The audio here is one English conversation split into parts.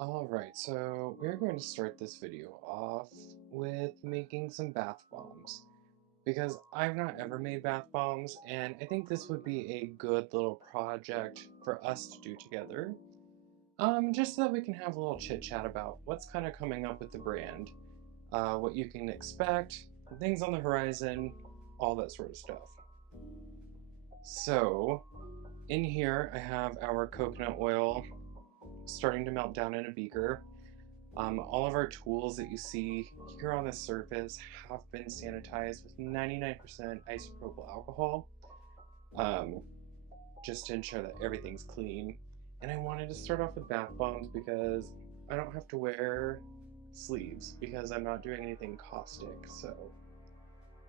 Alright, so we're going to start this video off with making some bath bombs. Because I've not ever made bath bombs, and I think this would be a good little project for us to do together. Just so that we can have a little chit chat about what's kind of coming up with the brand, what you can expect, things on the horizon, all that sort of stuff. So, in here I have our coconut oil starting to melt down in a beaker. All of our tools that you see here on the surface have been sanitized with 99% isopropyl alcohol, just to ensure that everything's clean. And I wanted to start off with bath bombs because I don't have to wear sleeves because I'm not doing anything caustic, so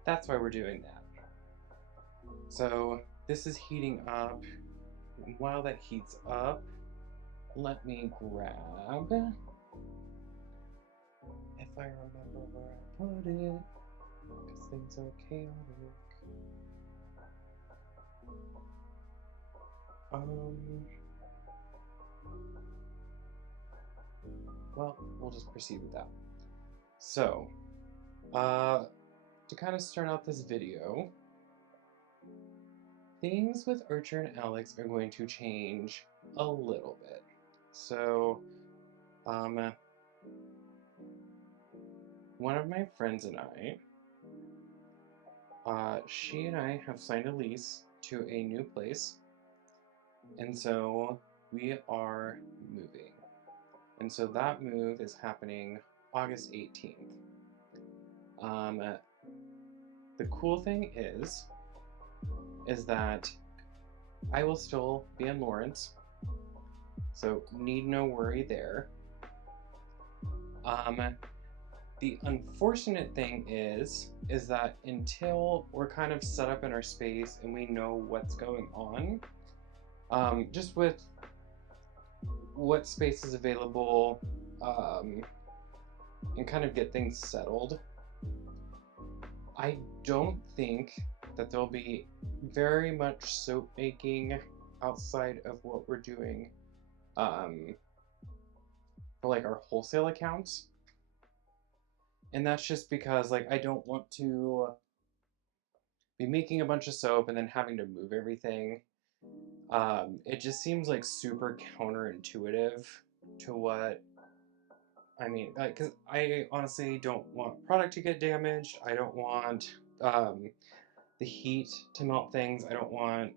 that's why we're doing that. So this is heating up. And while that heats up, let me grab, if I remember where I put it, because things are chaotic. Well, we'll just proceed with that. So, to kind of start out this video, things with Archer and Alex are going to change a little bit. So, one of my friends and she and I have signed a lease to a new place, and so we are moving. And so that move is happening August 18th. The cool thing is that I will still be in Lawrence, so need no worry there. The unfortunate thing is that until we're kind of set up in our space and we know what's going on, just with what space is available, and kind of get things settled, I don't think that there'll be very much soap making outside of what we're doing for like our wholesale accounts. And that's just because like I don't want to be making a bunch of soap and then having to move everything. It just seems like super counterintuitive to what I mean, because I honestly don't want product to get damaged. I don't want the heat to melt things. I don't want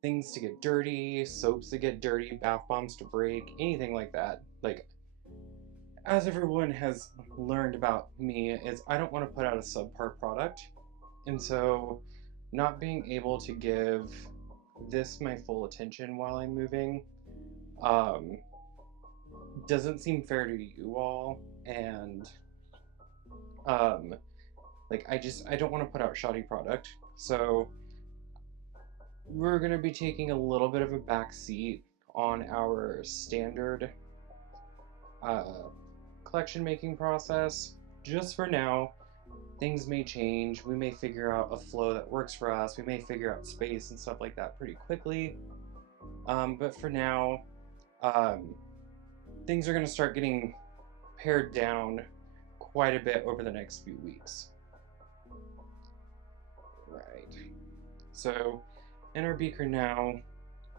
things to get dirty, soaps to get dirty, bath bombs to break, anything like that. Like, as everyone has learned about me, is I don't want to put out a subpar product. And so not being able to give this my full attention while I'm moving doesn't seem fair to you all, and like I don't want to put out shoddy product. So we're going to be taking a little bit of a back seat on our standard collection making process just for now. Things may change. We may figure out a flow that works for us. We may figure out space and stuff like that pretty quickly. But for now, things are going to start getting pared down quite a bit over the next few weeks. Right. So in our beaker now,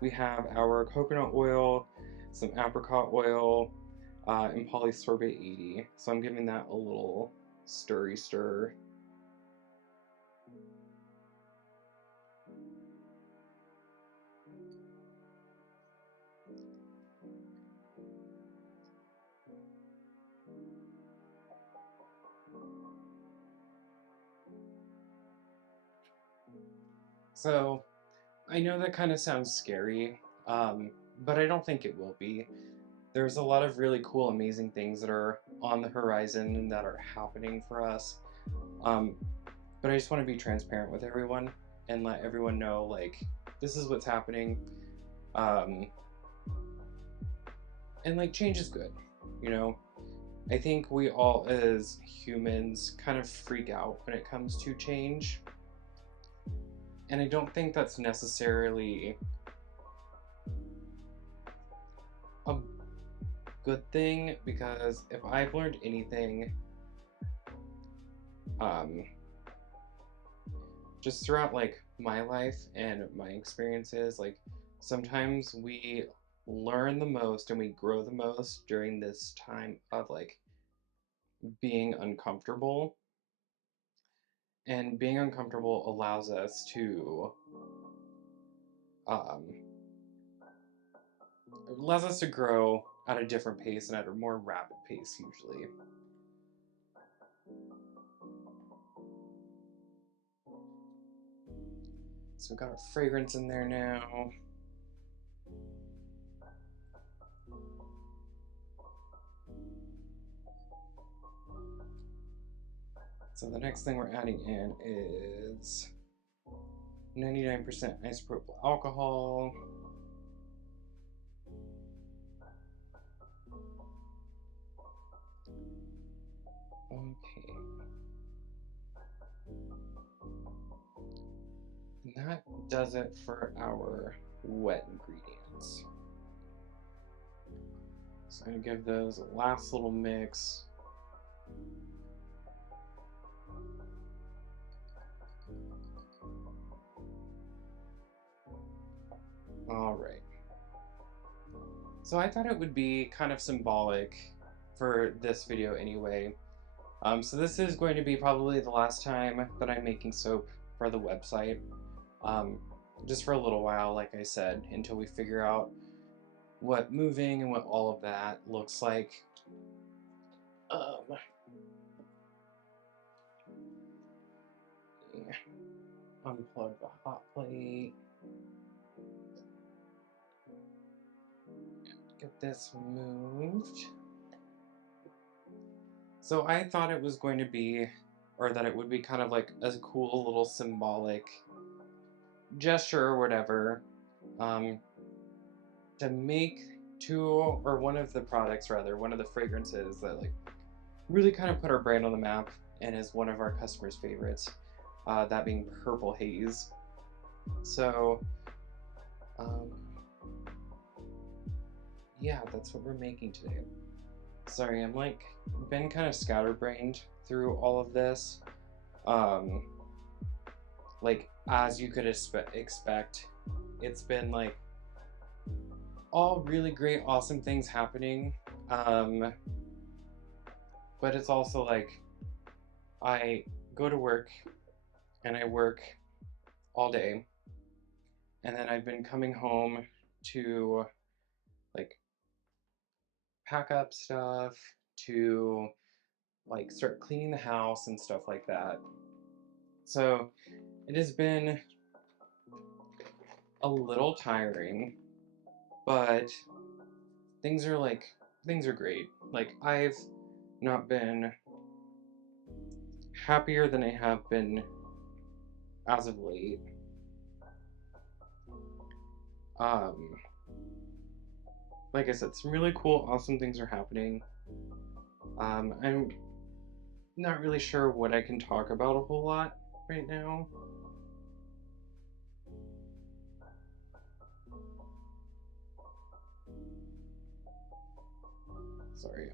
we have our coconut oil, some apricot oil, and polysorbate 80. So I'm giving that a little stir. So I know that kind of sounds scary, but I don't think it will be. There's a lot of really cool, amazing things that are on the horizon and that are happening for us. But I just want to be transparent with everyone and let everyone know, like, this is what's happening. And like, change is good, you know? I think we all as humans kind of freak out when it comes to change. And I don't think that's necessarily a good thing, because if I've learned anything, just throughout like my life and my experiences, like sometimes we learn the most and we grow the most during this time of like being uncomfortable. And being uncomfortable um, allows us to grow at a different pace and at a more rapid pace usually. So we've got our fragrance in there now. So the next thing we're adding in is 99% isopropyl alcohol. Okay. And that does it for our wet ingredients. So I'm going to give those a last little mix. Alright. So I thought it would be kind of symbolic for this video anyway. So this is going to be probably the last time that I'm making soap for the website. Just for a little while, like I said, until we figure out what moving and what all of that looks like. Unplug the hot plate. Get this moved. So I thought it was going to be, or that it would be kind of like a cool little symbolic gesture or whatever, to make one of the products rather, one of the fragrances that like really kind of put our brand on the map and is one of our customers' favorites, that being Purple Haze. So, yeah, that's what we're making today. Sorry, I'm like been kind of scatterbrained through all of this. Like as you could expect, it's been like all really great, awesome things happening. But it's also like I go to work and I work all day, and then I've been coming home to like pack up stuff, to like start cleaning the house and stuff like that. So it has been a little tiring, but things are great. Like I've not been happier than I have been as of late. Like I said, some really cool, awesome things are happening. I'm not really sure what I can talk about a whole lot right now. Sorry,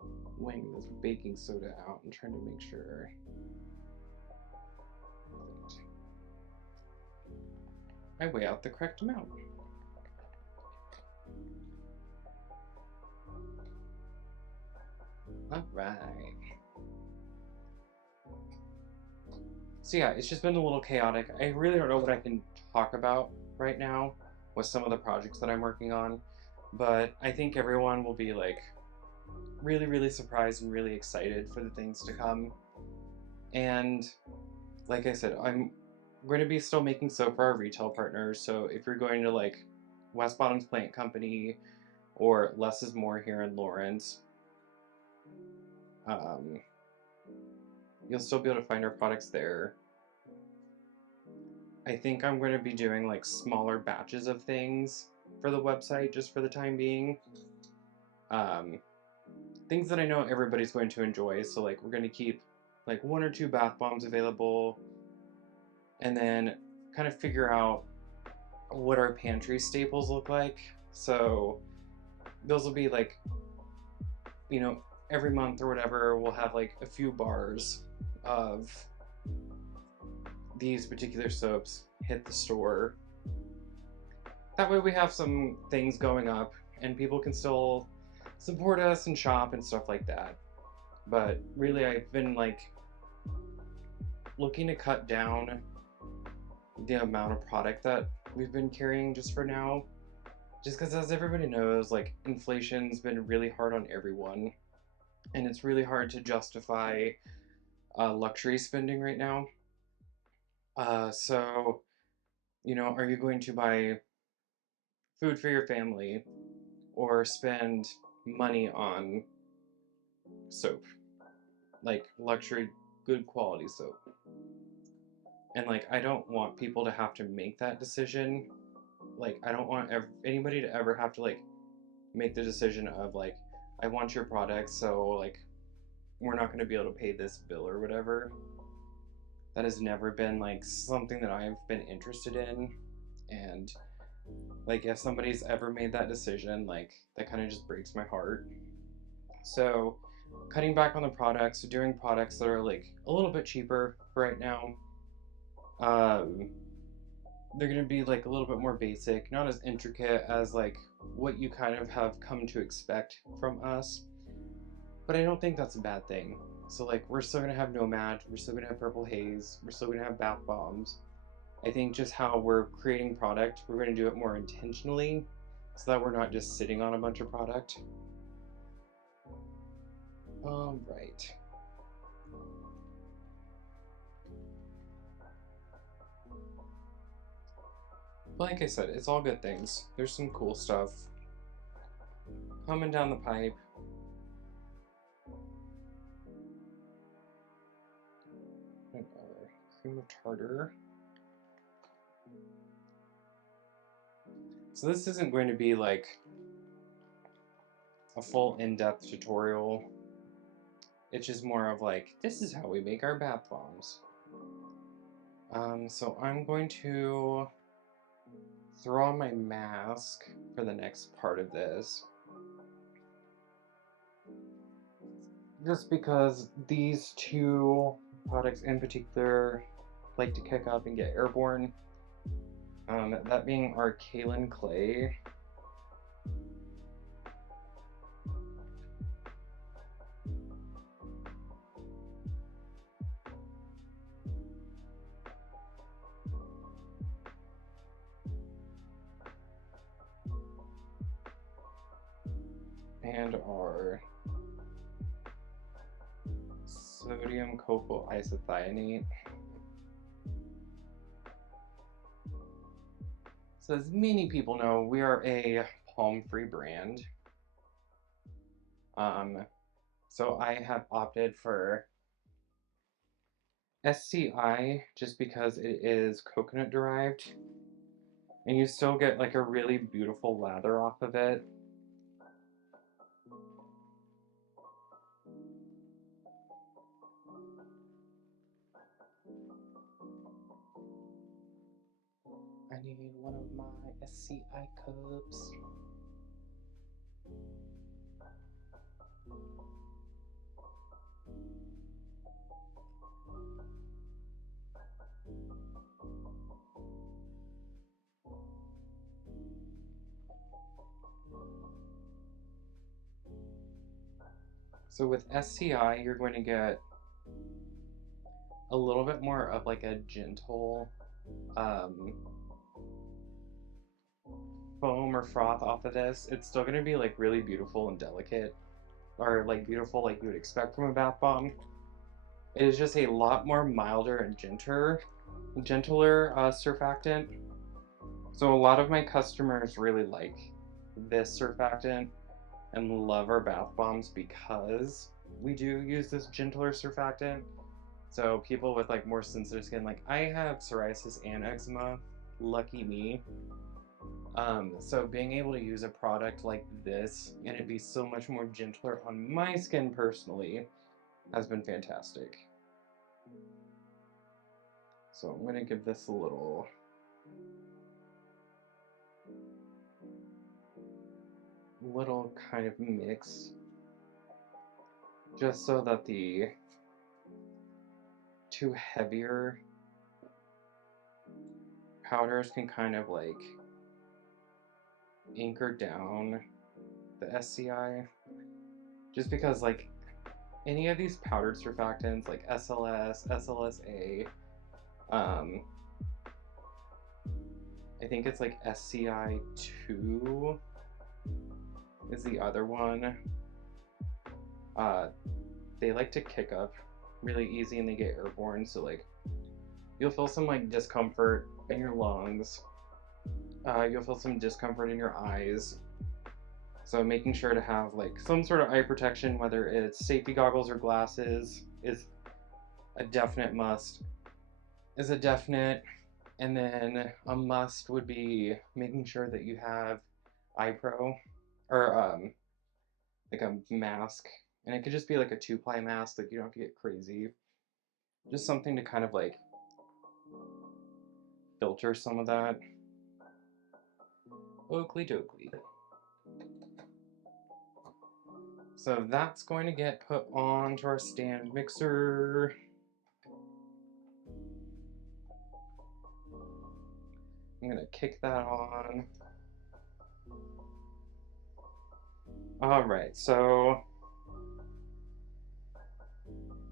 I'm weighing this baking soda out and trying to make sure I weigh out the correct amount. Alright. So yeah, it's just been a little chaotic. I really don't know what I can talk about right now with some of the projects that I'm working on, but I think everyone will be like really, really surprised and really excited for the things to come. And like I said, I'm going to be still making soap for our retail partners, so if you're going to like West Bottoms Plant Company or Less is More here in Lawrence, you'll still be able to find our products there. I think I'm going to be doing like smaller batches of things for the website just for the time being. Things that I know everybody's going to enjoy, so like we're going to keep like 1 or 2 bath bombs available. and then kind of figure out what our pantry staples look like. So those will be like, you know, every month or whatever, we'll have like a few bars of these particular soaps hit the store. That way we have some things going up and people can still support us and shop and stuff like that. But really, I've been like looking to cut down the amount of product that we've been carrying just for now. Just because, as everybody knows, like, inflation's been really hard on everyone, and it's really hard to justify luxury spending right now. So, you know, are you going to buy food for your family or spend money on soap? Like, luxury, good quality soap. And, like, I don't want people to have to make that decision. Like, I don't want anybody to ever have to, like, make the decision of, like, I want your product, so, like, we're not going to be able to pay this bill or whatever. That has never been, like, something that I've been interested in. And, like, if somebody's ever made that decision, like, that kind of just breaks my heart. So, cutting back on the products, doing products that are, like, a little bit cheaper right now. They're going to be, like, a little bit more basic, not as intricate as, like, what you kind of have come to expect from us. But I don't think that's a bad thing. So, like, we're still going to have Nomad, we're still going to have Purple Haze, we're still going to have bath bombs. I think just how we're creating product, we're going to do it more intentionally so that we're not just sitting on a bunch of product. Right. But like I said, it's all good things. There's some cool stuff coming down the pipe. And our cream of tartar. So this isn't going to be like a full in-depth tutorial. It's just more of like, this is how we make our bath bombs. So I'm going to throw on my mask for the next part of this. Just because these two products in particular like to kick up and get airborne. That being our kaolin clay. And our sodium copal isethionate. So as many people know, we are a palm-free brand. So I have opted for SCI just because it is coconut derived. And you still get like a really beautiful lather off of it. I need one of my SCI cups. So with SCI, you're going to get a little bit more of like a gentle foam or froth off of this. It's still going to be like really beautiful and delicate, or like beautiful like you would expect from a bath bomb. It is just a lot more milder and gentler surfactant. So a lot of my customers really like this surfactant and love our bath bombs because we do use this gentler surfactant. So people with like more sensitive skin, like I have psoriasis and eczema, lucky me. So being able to use a product like this and it be so much more gentler on my skin personally has been fantastic. So I'm gonna give this a little kind of mix, just so that the two heavier powders can kind of like anchor down the Acai. Just because like any of these powdered surfactants like SLS, SLSA, I think it's like SCI2 is the other one. They like to kick up really easy and they get airborne, so like you'll feel some like discomfort in your lungs. You'll feel some discomfort in your eyes. So making sure to have like some sort of eye protection, whether it's safety goggles or glasses, is a definite must. And then a must would be making sure that you have eye pro or like a mask, and it could just be like a 2-ply mask, like you don't have to get crazy. Just something to kind of like filter some of that. Oakley dokley. So that's going to get put onto our stand mixer. I'm gonna kick that on. Alright, so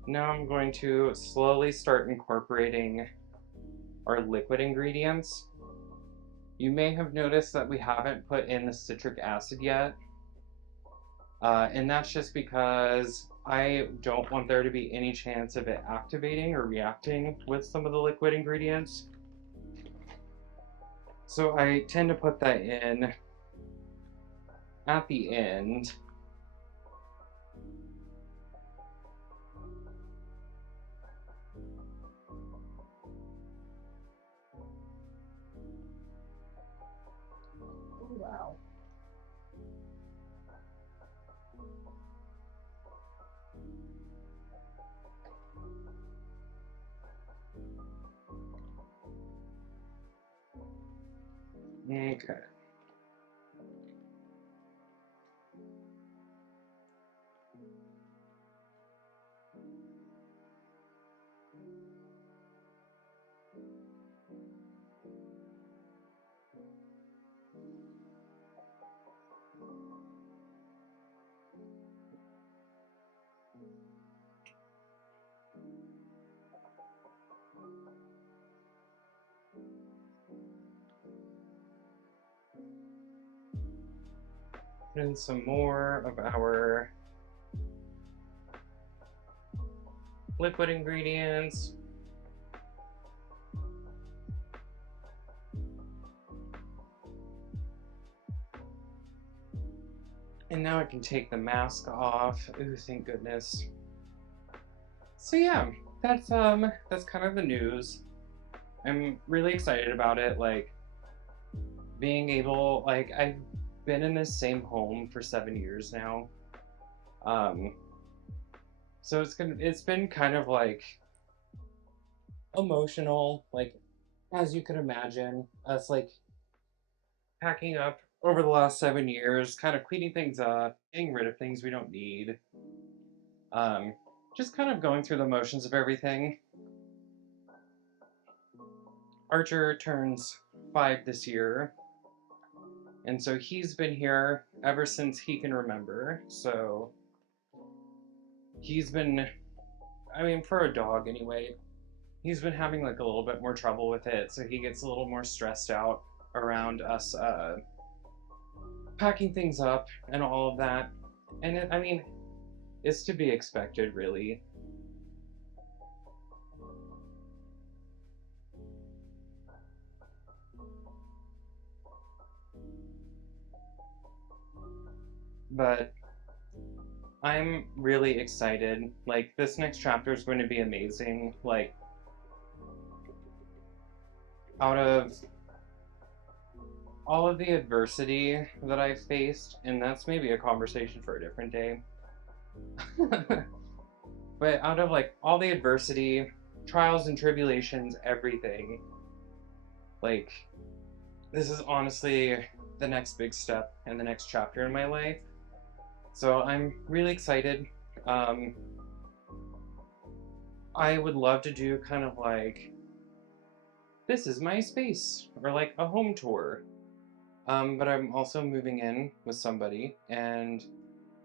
now I'm going to slowly start incorporating our liquid ingredients. You may have noticed that we haven't put in the citric acid yet, and that's just because I don't want there to be any chance of it activating or reacting with some of the liquid ingredients. So I tend to put that in at the end. Oh, wow. Okay. Put in some more of our liquid ingredients. And now I can take the mask off. Ooh, thank goodness. So yeah, that's kind of the news. I'm really excited about it. Like being able, like I've been in this same home for 7 years now. So it's been kind of like emotional, like as you can imagine, us like packing up over the last 7 years, kind of cleaning things up, getting rid of things we don't need. Just kind of going through the motions of everything. Archer turns 5 this year, and so he's been here ever since he can remember. So he's been, I mean, for a dog anyway, he's been having like a little bit more trouble with it, so he gets a little more stressed out around us packing things up and all of that. And I mean, it's to be expected, really. But I'm really excited. Like, this next chapter is going to be amazing. Like, out of all of the adversity that I've faced, and that's maybe a conversation for a different day. But out of like all the adversity trials and tribulations, everything. Like, this is honestly the next big step and the next chapter in my life. So I'm really excited. I would love to do kind of like, this is my space, or like a home tour. But I'm also moving in with somebody, and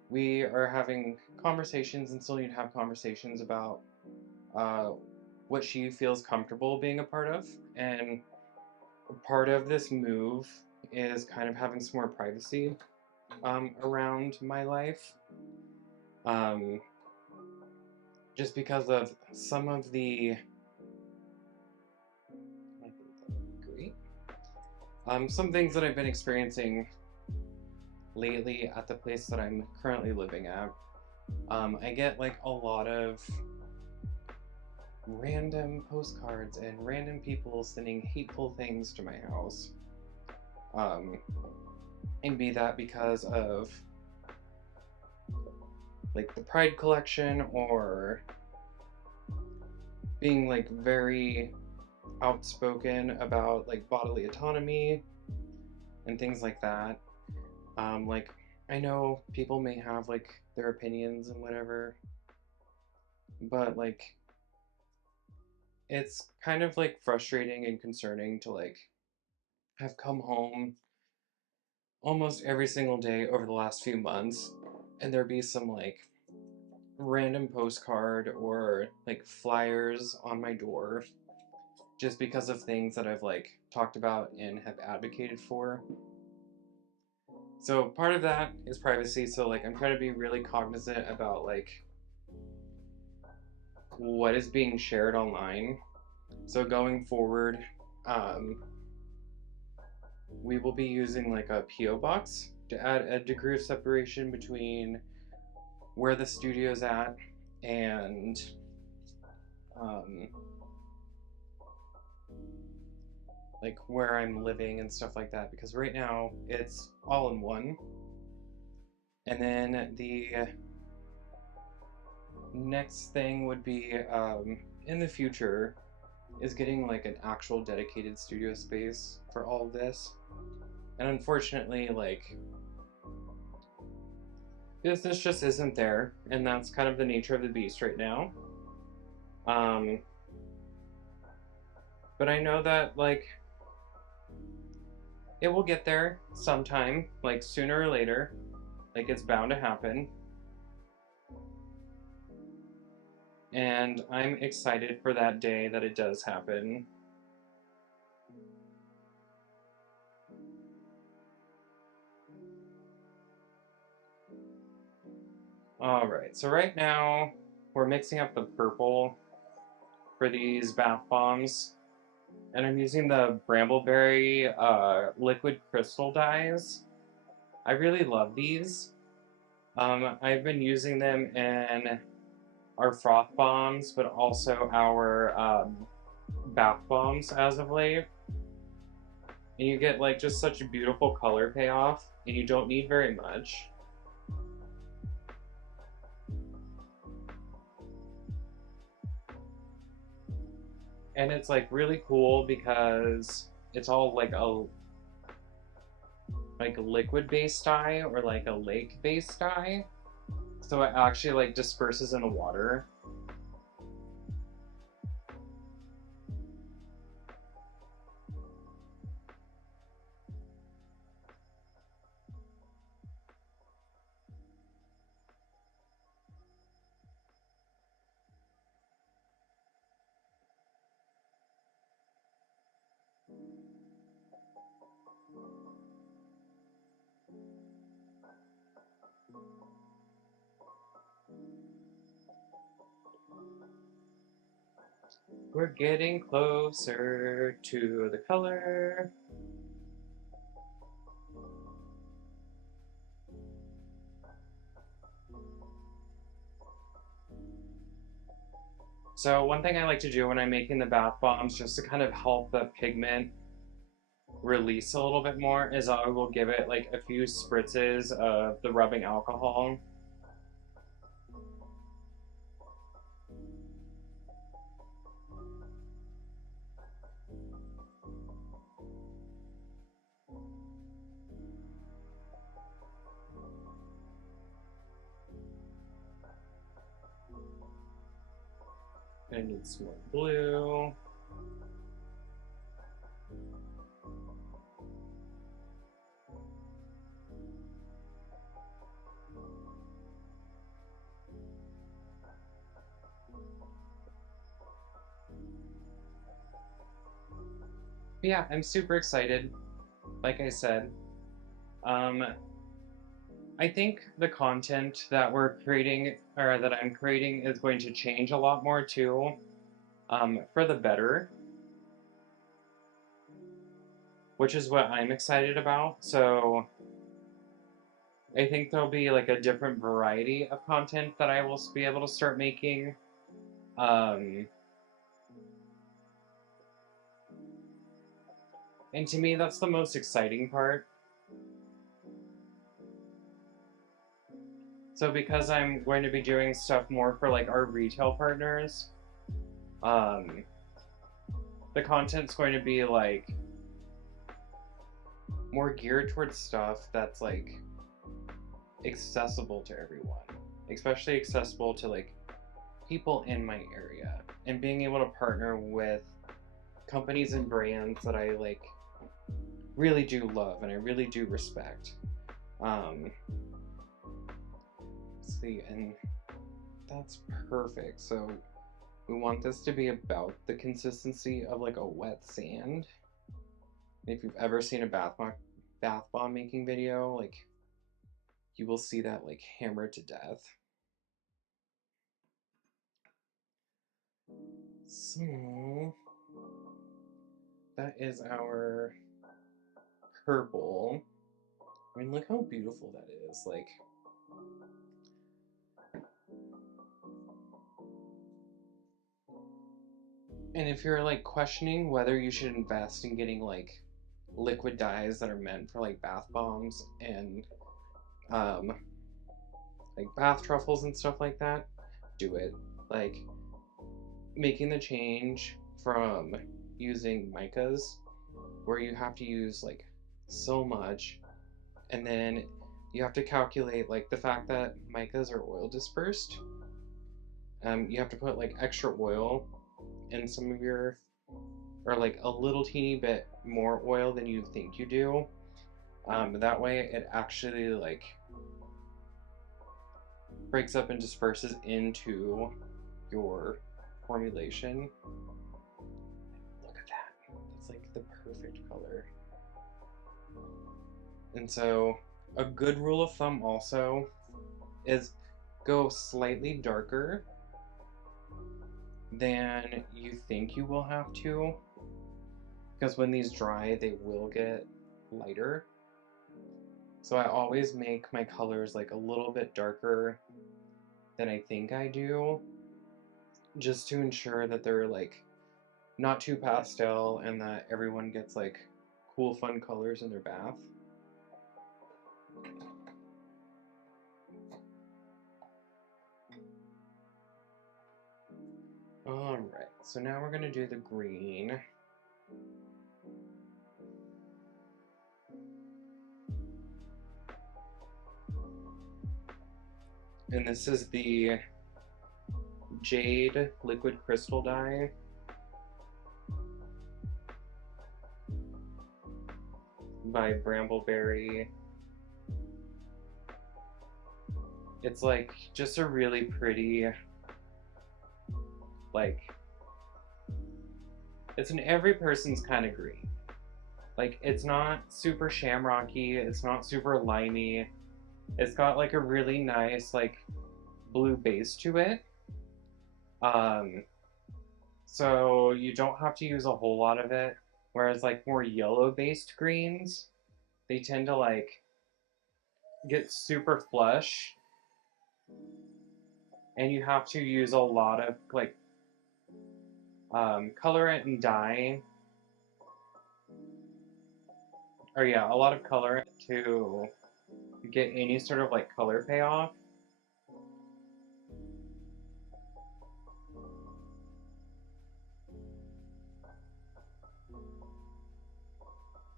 we are having conversations and still need to have conversations about what she feels comfortable being a part of. And part of this move is kind of having some more privacy around my life. Just because of some of the... I think that would be great. Some things that I've been experiencing lately at the place that I'm currently living at. I get like a lot of random postcards and random people sending hateful things to my house. And be that because of like the Pride collection, or being like very outspoken about like bodily autonomy and things like that. Like, I know people may have like their opinions and whatever, but like, it's kind of like frustrating and concerning to like have come home almost every single day over the last few months and there be some like random postcard or like flyers on my door just because of things that I've like talked about and have advocated for. So part of that is privacy, so like I'm trying to be really cognizant about like what is being shared online. So going forward, we will be using like a PO box to add a degree of separation between where the studio's at and like where I'm living and stuff like that, because right now it's all in one. And then the next thing would be in the future is getting like an actual dedicated studio space for all of this. And unfortunately, like, business just isn't there, and that's kind of the nature of the beast right now. But I know that like it will get there sometime, like sooner or later. Like, it's bound to happen. And I'm excited for that day that it does happen. Alright, so right now we're mixing up the purple for these bath bombs. And I'm using the Brambleberry liquid crystal dyes. I really love these. I've been using them in our froth bombs, but also our bath bombs as of late. And you get like just such a beautiful color payoff, and you don't need very much. And it's like really cool because it's all like a liquid based dye or like a lake based dye. So it actually like disperses in the water. We're getting closer to the color. So one thing I like to do when I'm making the bath bombs, just to kind of help the pigment release a little bit more, is I will give it like a few spritzes of the rubbing alcohol. Gonna need some more blue. Yeah, I'm super excited. Like I said, I think the content that we're creating, or that I'm creating, is going to change a lot more too, for the better, which is what I'm excited about. So I think there'll be like a different variety of content that I will be able to start making. And to me, that's the most exciting part. So because I'm going to be doing stuff more for like our retail partners, the content's going to be like more geared towards stuff that's like accessible to everyone, especially accessible to like people in my area, and being able to partner with companies and brands that I like really do love and I really do respect. See, and that's perfect. So we want this to be about the consistency of like a wet sand. If you've ever seen a bath bomb making video, like you will see that like hammered to death. So that is our purple. I mean, look how beautiful that is. Like, and if you're like questioning whether you should invest in getting like liquid dyes that are meant for like bath bombs and like bath truffles and stuff like that, do it. Like, making the change from using micas where you have to use like so much, and then you have to calculate like the fact that micas are oil dispersed. You have to put like extra oil in some of your, or like a little teeny bit more oil than you think you do. That way it actually like breaks up and disperses into your formulation. Look at that. That's like the perfect color. And so a good rule of thumb also is go slightly darker than you think you will have to, because when these dry, they will get lighter. So I always make my colors like a little bit darker than I think I do, just to ensure that they're like not too pastel and that everyone gets like cool, fun colors in their bath. Alright, so now we're going to do the green. And this is the Jade liquid crystal dye. By Bramble. It's like just a really pretty, like, it's an every person's kind of green. Like, it's not super shamrocky, it's not super limey. It's got like a really nice like blue base to it. So you don't have to use a whole lot of it. Whereas like more yellow based greens, they tend to like get super flush, and you have to use a lot of like colorant and dye, or yeah, a lot of colorant to get any sort of like color payoff.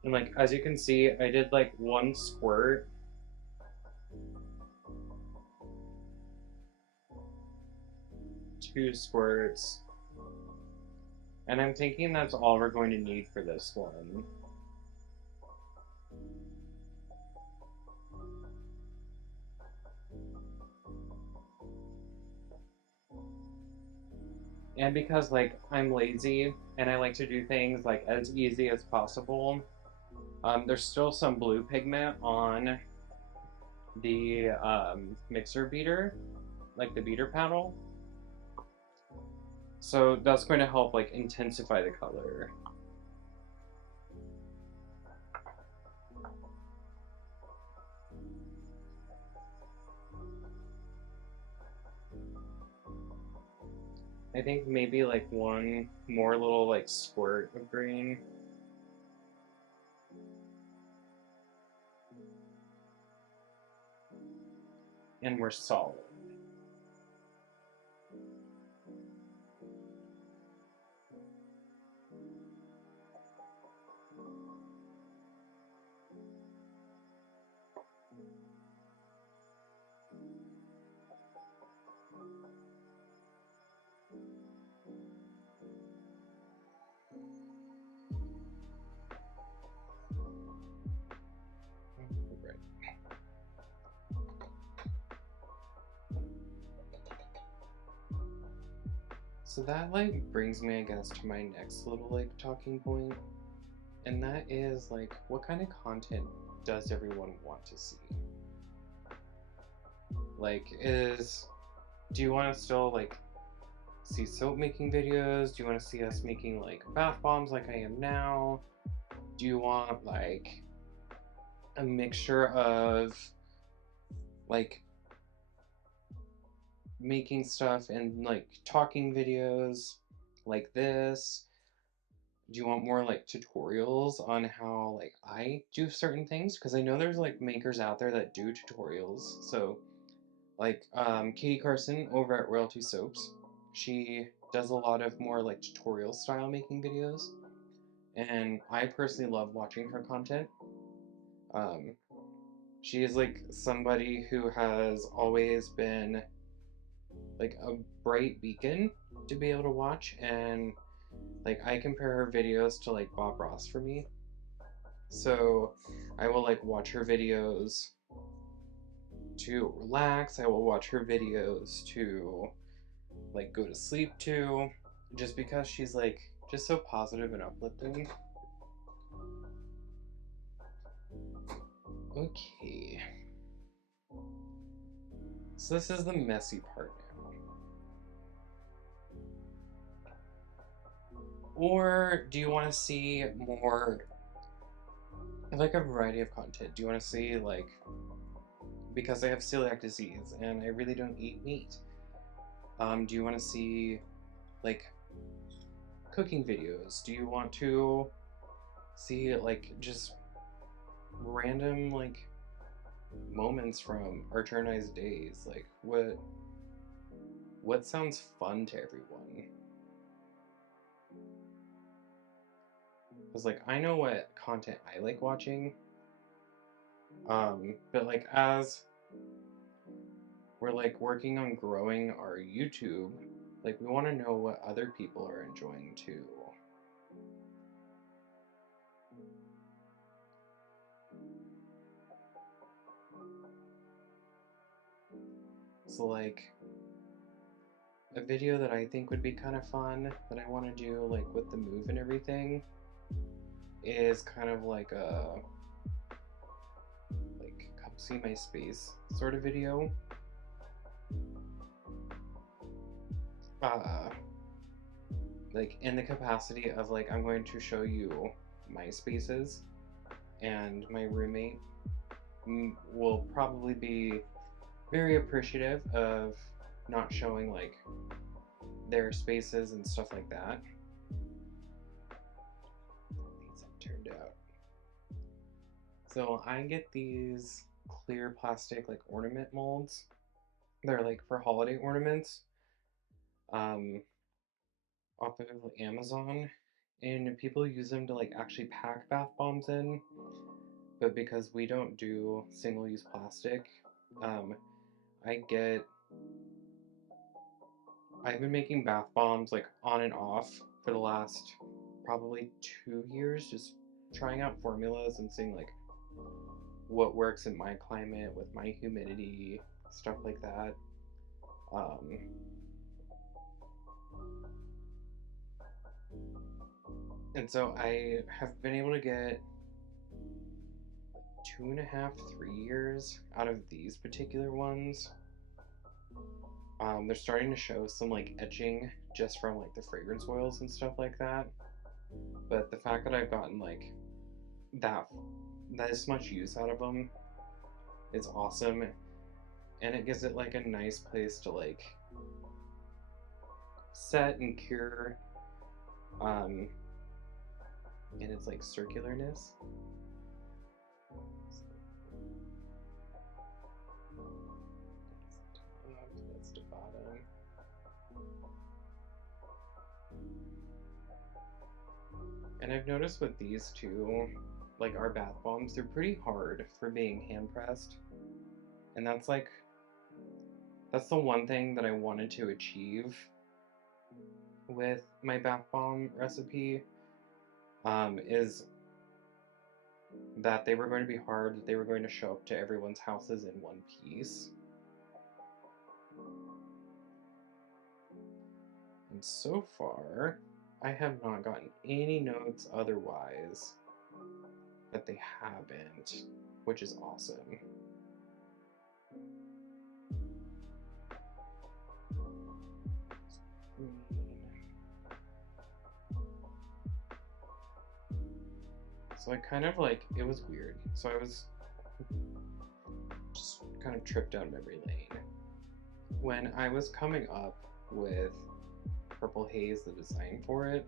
And like, as you can see, I did like one squirt. Two squirts. And I'm thinking that's all we're going to need for this one. And because, like, I'm lazy and I like to do things, like, as easy as possible, there's still some blue pigment on the mixer beater, like the beater panel. So that's going to help, like, intensify the color. I think maybe, like, one more little, like, squirt of green. And we're solid. Right. So that, like, brings me, I guess, to my next little, like, talking point. And that is, like, what kind of content does everyone want to see? Like, do you want to still, like, see soap making videos? Do you want to see us making, like, bath bombs like I am now? Do you want, like, a mixture of, like, making stuff and, like, talking videos like this? Do you want more, like, tutorials on how, like, I do certain things? Because I know there's, like, makers out there that do tutorials. So, like, Katie Carson over at Royalty Soaps, she does a lot of more, like, tutorial style making videos. And I personally love watching her content. Um, she is, like, somebody who has always been, like, a bright beacon to be able to watch. And, like, I compare her videos to, like, Bob Ross for me. So I will, like, watch her videos to relax. I will watch her videos to, like, go to sleep to, just because she's, like, just so positive and uplifting. Okay. So this is the messy part now. Or do you want to see more, like, a variety of content? Do you want to see, like, because I have celiac disease and I really don't eat meat, do you want to see, like, cooking videos? Do you want to see, like, just random, like, moments from Archer and I's days? Like, what sounds fun to everyone? Because, like, I know what content I like watching, but, like, as we're, like, working on growing our YouTube, like, we want to know what other people are enjoying too. So, like, a video that I think would be kind of fun that I want to do, like, with the move and everything, is kind of like a, like, come see my space sort of video. Uh, like, in the capacity of, like, I'm going to show you my spaces, and my roommate will probably be very appreciative of not showing, like, their spaces and stuff like that. These have turned out. So I get these clear plastic, like, ornament molds. They're, like, for holiday ornaments, um, off of Amazon, and people use them to, like, actually pack bath bombs in. But because we don't do single-use plastic, um, I get. I've been making bath bombs, like, on and off for the last probably 2 years, just trying out formulas and seeing like what works in my climate with my humidity, stuff like that. And so I have been able to get 2.5, 3 years out of these particular ones. They're starting to show some like etching just from like the fragrance oils and stuff like that. But the fact that I've gotten like that this much use out of them is awesome, and it gives it like a nice place to like set and cure in its like circularness. That's the bottom. And I've noticed with these two, like our bath bombs, they're pretty hard for being hand pressed. And that's like, that's the one thing that I wanted to achieve with my bath bomb recipe, is that they were going to be hard, that they were going to show up to everyone's houses in one piece. And so far, I have not gotten any notes otherwise that they haven't, which is awesome. So I kind of like, it was weird. So I was just kind of tripped down memory lane. When I was coming up with Purple Haze, the design for it,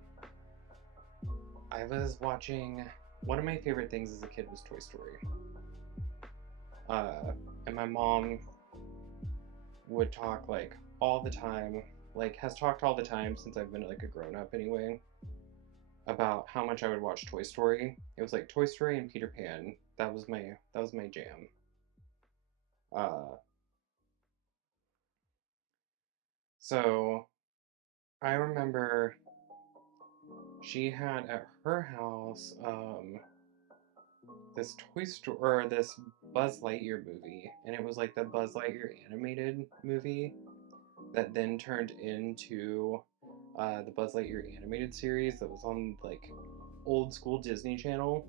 I was watching, one of my favorite things as a kid was Toy Story. And my mom would talk like all the time, like has talked all the time since I've been like a grown-up anyway, about how much I would watch Toy Story. It was like Toy Story and Peter Pan. That was my jam. So I remember she had at her house this Toy Story, or this Buzz Lightyear movie, and it was like the Buzz Lightyear animated movie that then turned into the Buzz Lightyear animated series that was on like old school Disney Channel.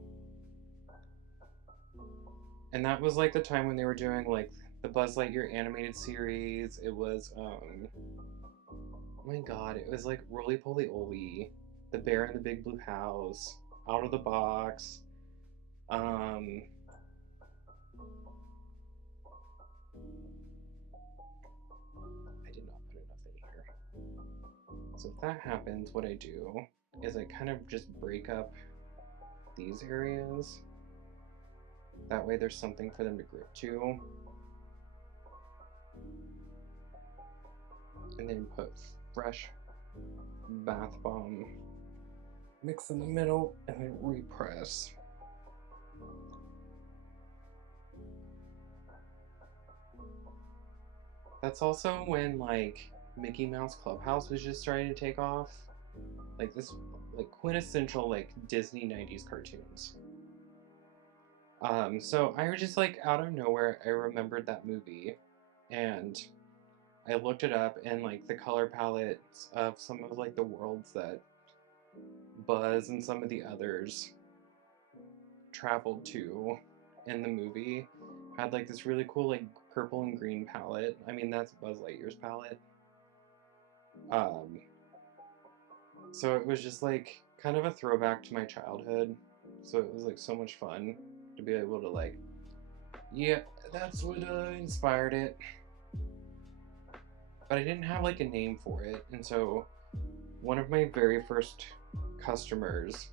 And that was like the time when they were doing like the Buzz Lightyear animated series. It was oh my god, it was like Roly Poly Oly, The Bear in the Big Blue House, Out of the Box. I did not put enough in here. So if that happens, what I do is I kind of just break up these areas. That way there's something for them to grip to. And then put fresh bath bomb mix in the middle and then repress. That's also when like Mickey Mouse Clubhouse was just starting to take off. Like this like quintessential like Disney 90s cartoons. So I was just like out of nowhere I remembered that movie, and I looked it up, and like the color palettes of some of like the worlds that Buzz and some of the others traveled to in the movie had like this really cool like purple and green palette. I mean, that's Buzz Lightyear's palette. So it was just like kind of a throwback to my childhood. So it was like so much fun to be able to like, yeah, that's what inspired it. But I didn't have like a name for it, and so one of my very first customers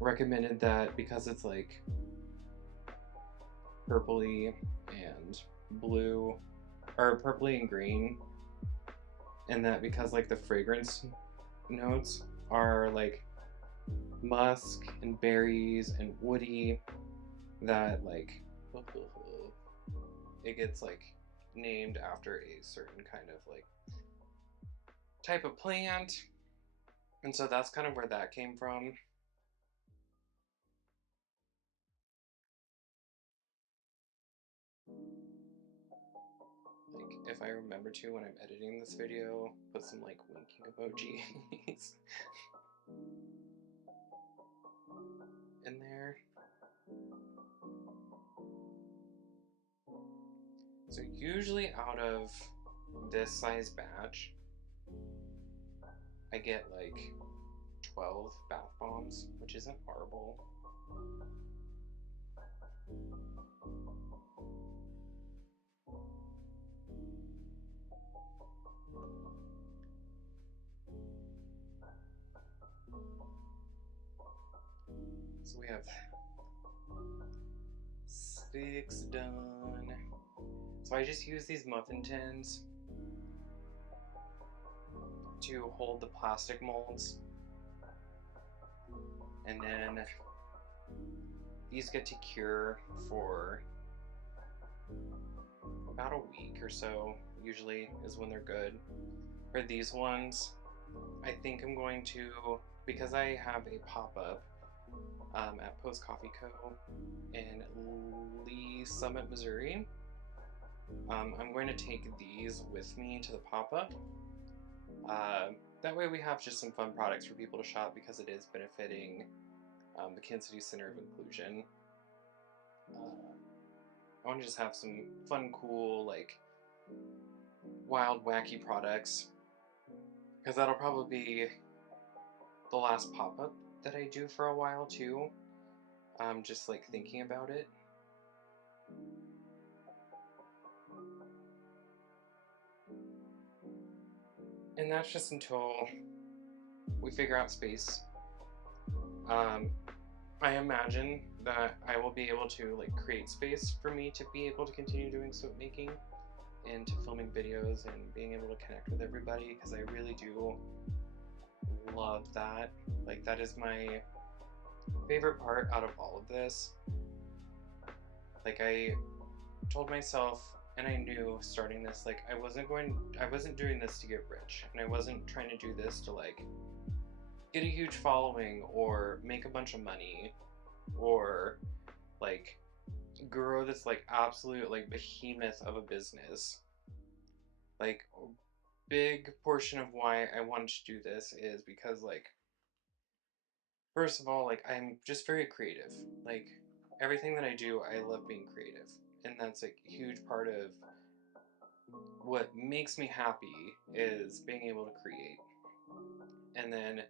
recommended that because it's like purpley and blue, or purpley and green, and that because like the fragrance notes are like musk and berries and woody, that like it gets like named after a certain kind of like type of plant. And so that's kind of where that came from. Like, if I remember to when I'm editing this video, put some like winking emojis in there. So usually out of this size batch, I get like 12 bath bombs, which isn't horrible. So we have 6 done. So I just use these muffin tins to hold the plastic molds. And then these get to cure for about a week or so, usually is when they're good. For these ones, I think I'm going to, because I have a pop-up at Post Coffee Co. in Lee Summit, Missouri, I'm going to take these with me to the pop-up. That way we have just some fun products for people to shop because it is benefiting the Kansas City Center of Inclusion. I want to just have some fun, cool, like, wild, wacky products, because that'll probably be the last pop-up that I do for a while too. Just like thinking about it. And that's just until we figure out space. I imagine that I will be able to like create space for me to be able to continue doing soap making and to filming videos and being able to connect with everybody, because I really do love that. Like, that is my favorite part out of all of this. Like, I told myself, and I knew starting this, like, I wasn't doing this to get rich, and I wasn't trying to do this to like get a huge following or make a bunch of money or like grow this like absolute like behemoth of a business. Like, a big portion of why I wanted to do this is because, like, first of all, like, I'm just very creative. Like, everything that I do, I love being creative, and that's like a huge part of what makes me happy is being able to create. And then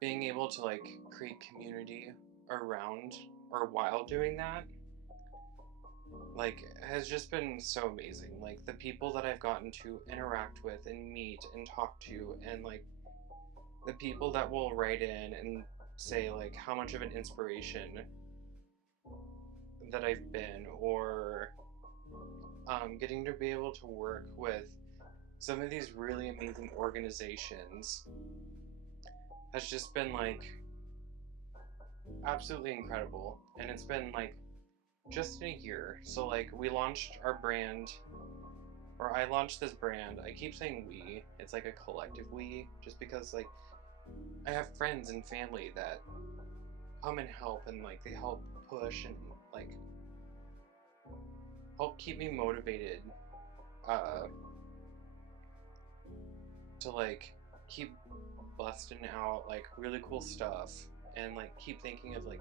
being able to like create community around or while doing that, like, has just been so amazing. Like, the people that I've gotten to interact with and meet and talk to, and like the people that will write in and say like how much of an inspiration that I've been, or getting to be able to work with some of these really amazing organizations has just been like absolutely incredible. And it's been like just in a year. So like, we launched our brand, or I launched this brand. I keep saying we, it's like a collective we, just because like I have friends and family that come and help, and like they help push and like help keep me motivated to like keep busting out like really cool stuff, and like keep thinking of like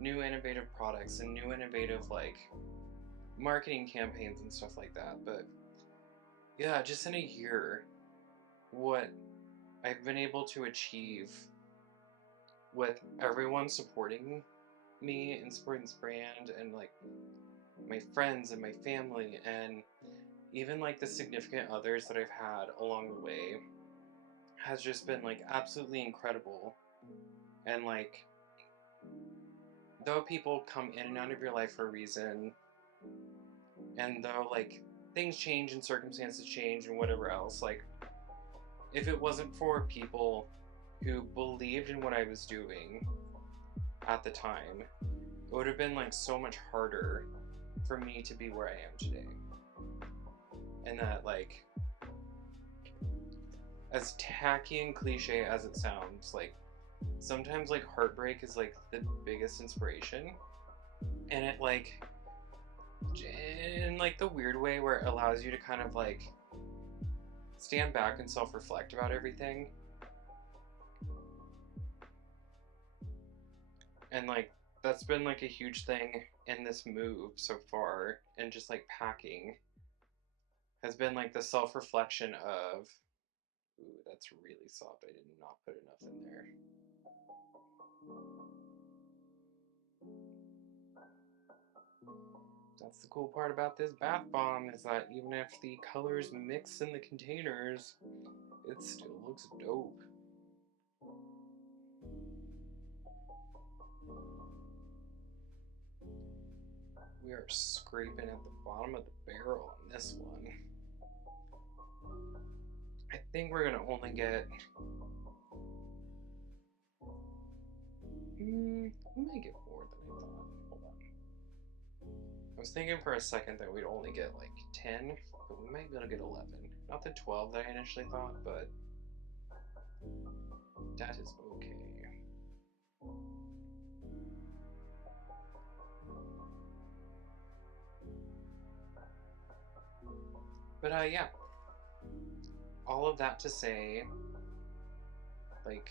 new innovative products and new innovative like marketing campaigns and stuff like that. But yeah, just in a year, what I've been able to achieve with everyone supporting me and supporting this brand, and like my friends and my family, and even like the significant others that I've had along the way, has just been like absolutely incredible. And like, though people come in and out of your life for a reason, and though like things change and circumstances change and whatever else, like, if it wasn't for people who believed in what I was doing at the time, it would have been like so much harder for me to be where I am today. And that like, as tacky and cliche as it sounds, like sometimes like heartbreak is like the biggest inspiration, and it like in like the weird way where it allows you to kind of like stand back and self-reflect about everything. And like that's been like a huge thing in this move so far, and just like packing has been like the self-reflection of, ooh, that's really soft. I did not put enough in there. That's the cool part about this bath bomb, is that even if the colors mix in the containers, it still looks dope. We are scraping at the bottom of the barrel on this one. I think we're gonna only get... we might get more than I thought. Hold on. I was thinking for a second that we'd only get like 10, but we might be able to get 11. Not the 12 that I initially thought, but that is okay. But yeah, all of that to say, like,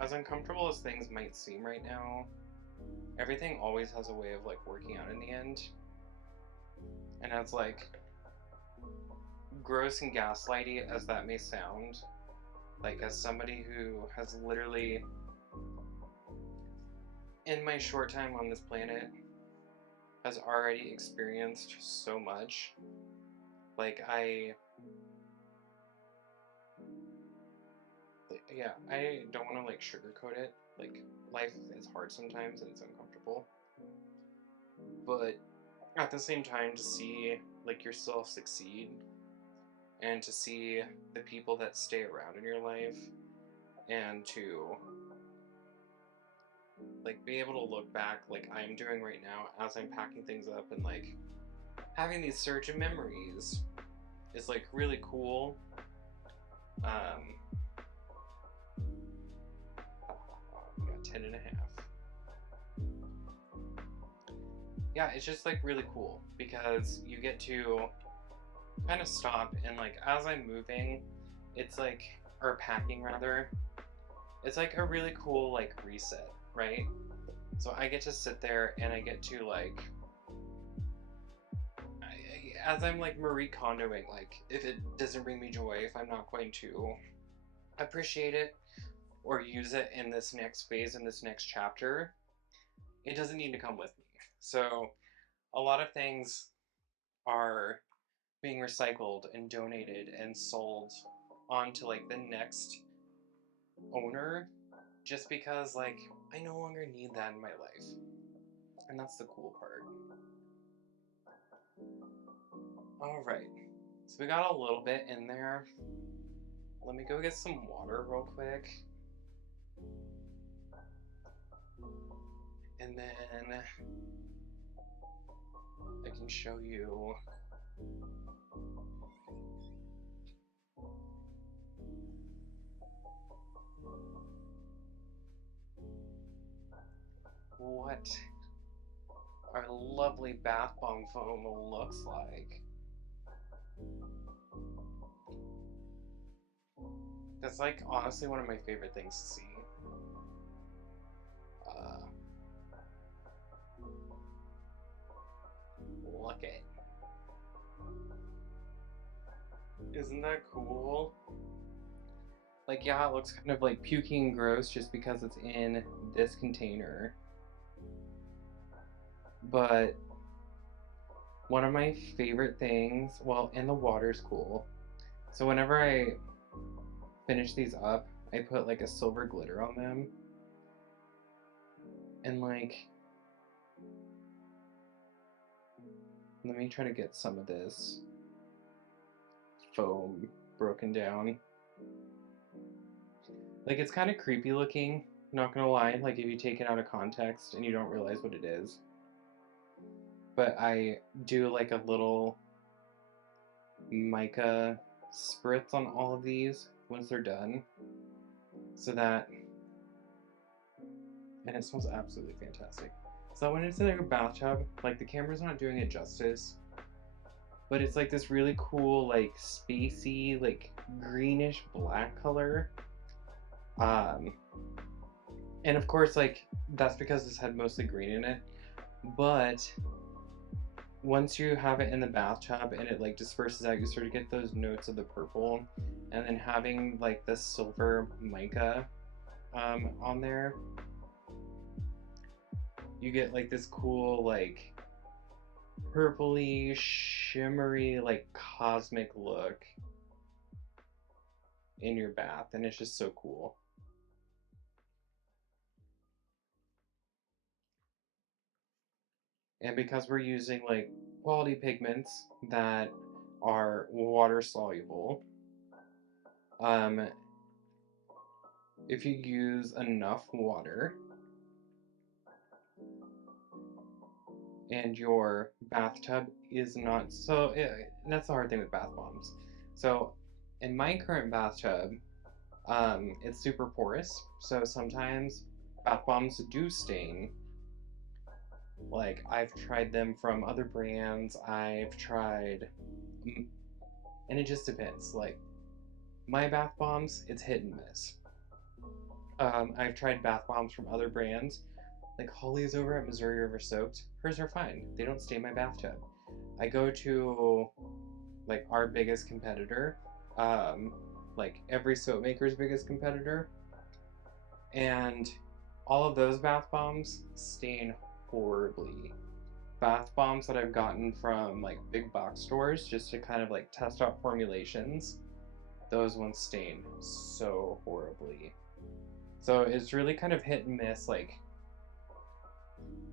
as uncomfortable as things might seem right now, everything always has a way of like working out in the end. And as like gross and gaslighty as that may sound, like as somebody who has literally, in my short time on this planet, has already experienced so much, like I don't want to like sugarcoat it. Like, life is hard sometimes and it's uncomfortable, but at the same time, to see like yourself succeed and to see the people that stay around in your life, and to like be able to look back like I'm doing right now as I'm packing things up and like having these surge of memories is like really cool. We got 10 and a half. Yeah, it's just like really cool because you get to kind of stop and like as I'm moving, it's like, or packing rather, it's like a really cool like reset, right? So I get to sit there and I get to like, as I'm like Marie Kondoing, like if it doesn't bring me joy, if I'm not going to appreciate it or use it in this next phase, in this next chapter, it doesn't need to come with me. So a lot of things are being recycled and donated and sold on to like the next owner, just because like I no longer need that in my life. And that's the cool part. Alright, so we got a little bit in there. Let me go get some water real quick. And then I can show you what our lovely bath bomb foam looks like. That's like honestly one of my favorite things to see. Look it. Isn't that cool? Like, yeah, it looks kind of like puking and gross just because it's in this container. But one of my favorite things, well, and the water's cool. So whenever I finish these up, I put like a silver glitter on them. And like, let me try to get some of this foam broken down. Like, it's kind of creepy looking, not gonna lie, like if you take it out of context and you don't realize what it is. But I do like a little mica spritz on all of these once they're done, so that, and it smells absolutely fantastic. So I went into their bathtub, like the camera's not doing it justice, but it's like this really cool, like spacey, like greenish black color. And of course, like that's because this had mostly green in it, but once you have it in the bathtub and it like disperses out, you sort of get those notes of the purple, and then having like the silver mica on there, you get like this cool like purpley, shimmery, like cosmic look in your bath, and it's just so cool. And because we're using like quality pigments that are water soluble, if you use enough water and your bathtub is not so that's the hard thing with bath bombs. So in my current bathtub, it's super porous, so sometimes bath bombs do stain. Like I've tried them from other brands, I've tried, and it just depends. Like my bath bombs, it's hit and miss. I've tried bath bombs from other brands, like Holly's over at Missouri River Soaked. Hers are fine. They don't stain my bathtub. I go to like our biggest competitor, like every soap maker's biggest competitor, and all of those bath bombs stain horribly. Bath bombs that I've gotten from like big box stores just to kind of like test out formulations, those ones stain so horribly. So it's really kind of hit and miss, like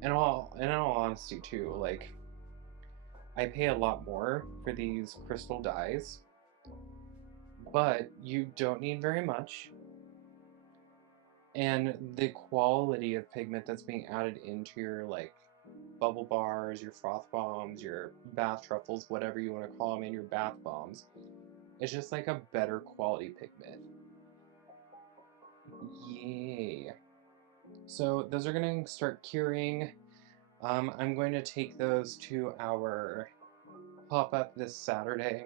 in all honesty too, like I pay a lot more for these crystal dyes, but you don't need very much. And the quality of pigment that's being added into your like bubble bars, your froth bombs, your bath truffles, whatever you want to call them, in your bath bombs, it's just like a better quality pigment. Yay. So those are going to start curing. I'm going to take those to our pop-up this Saturday,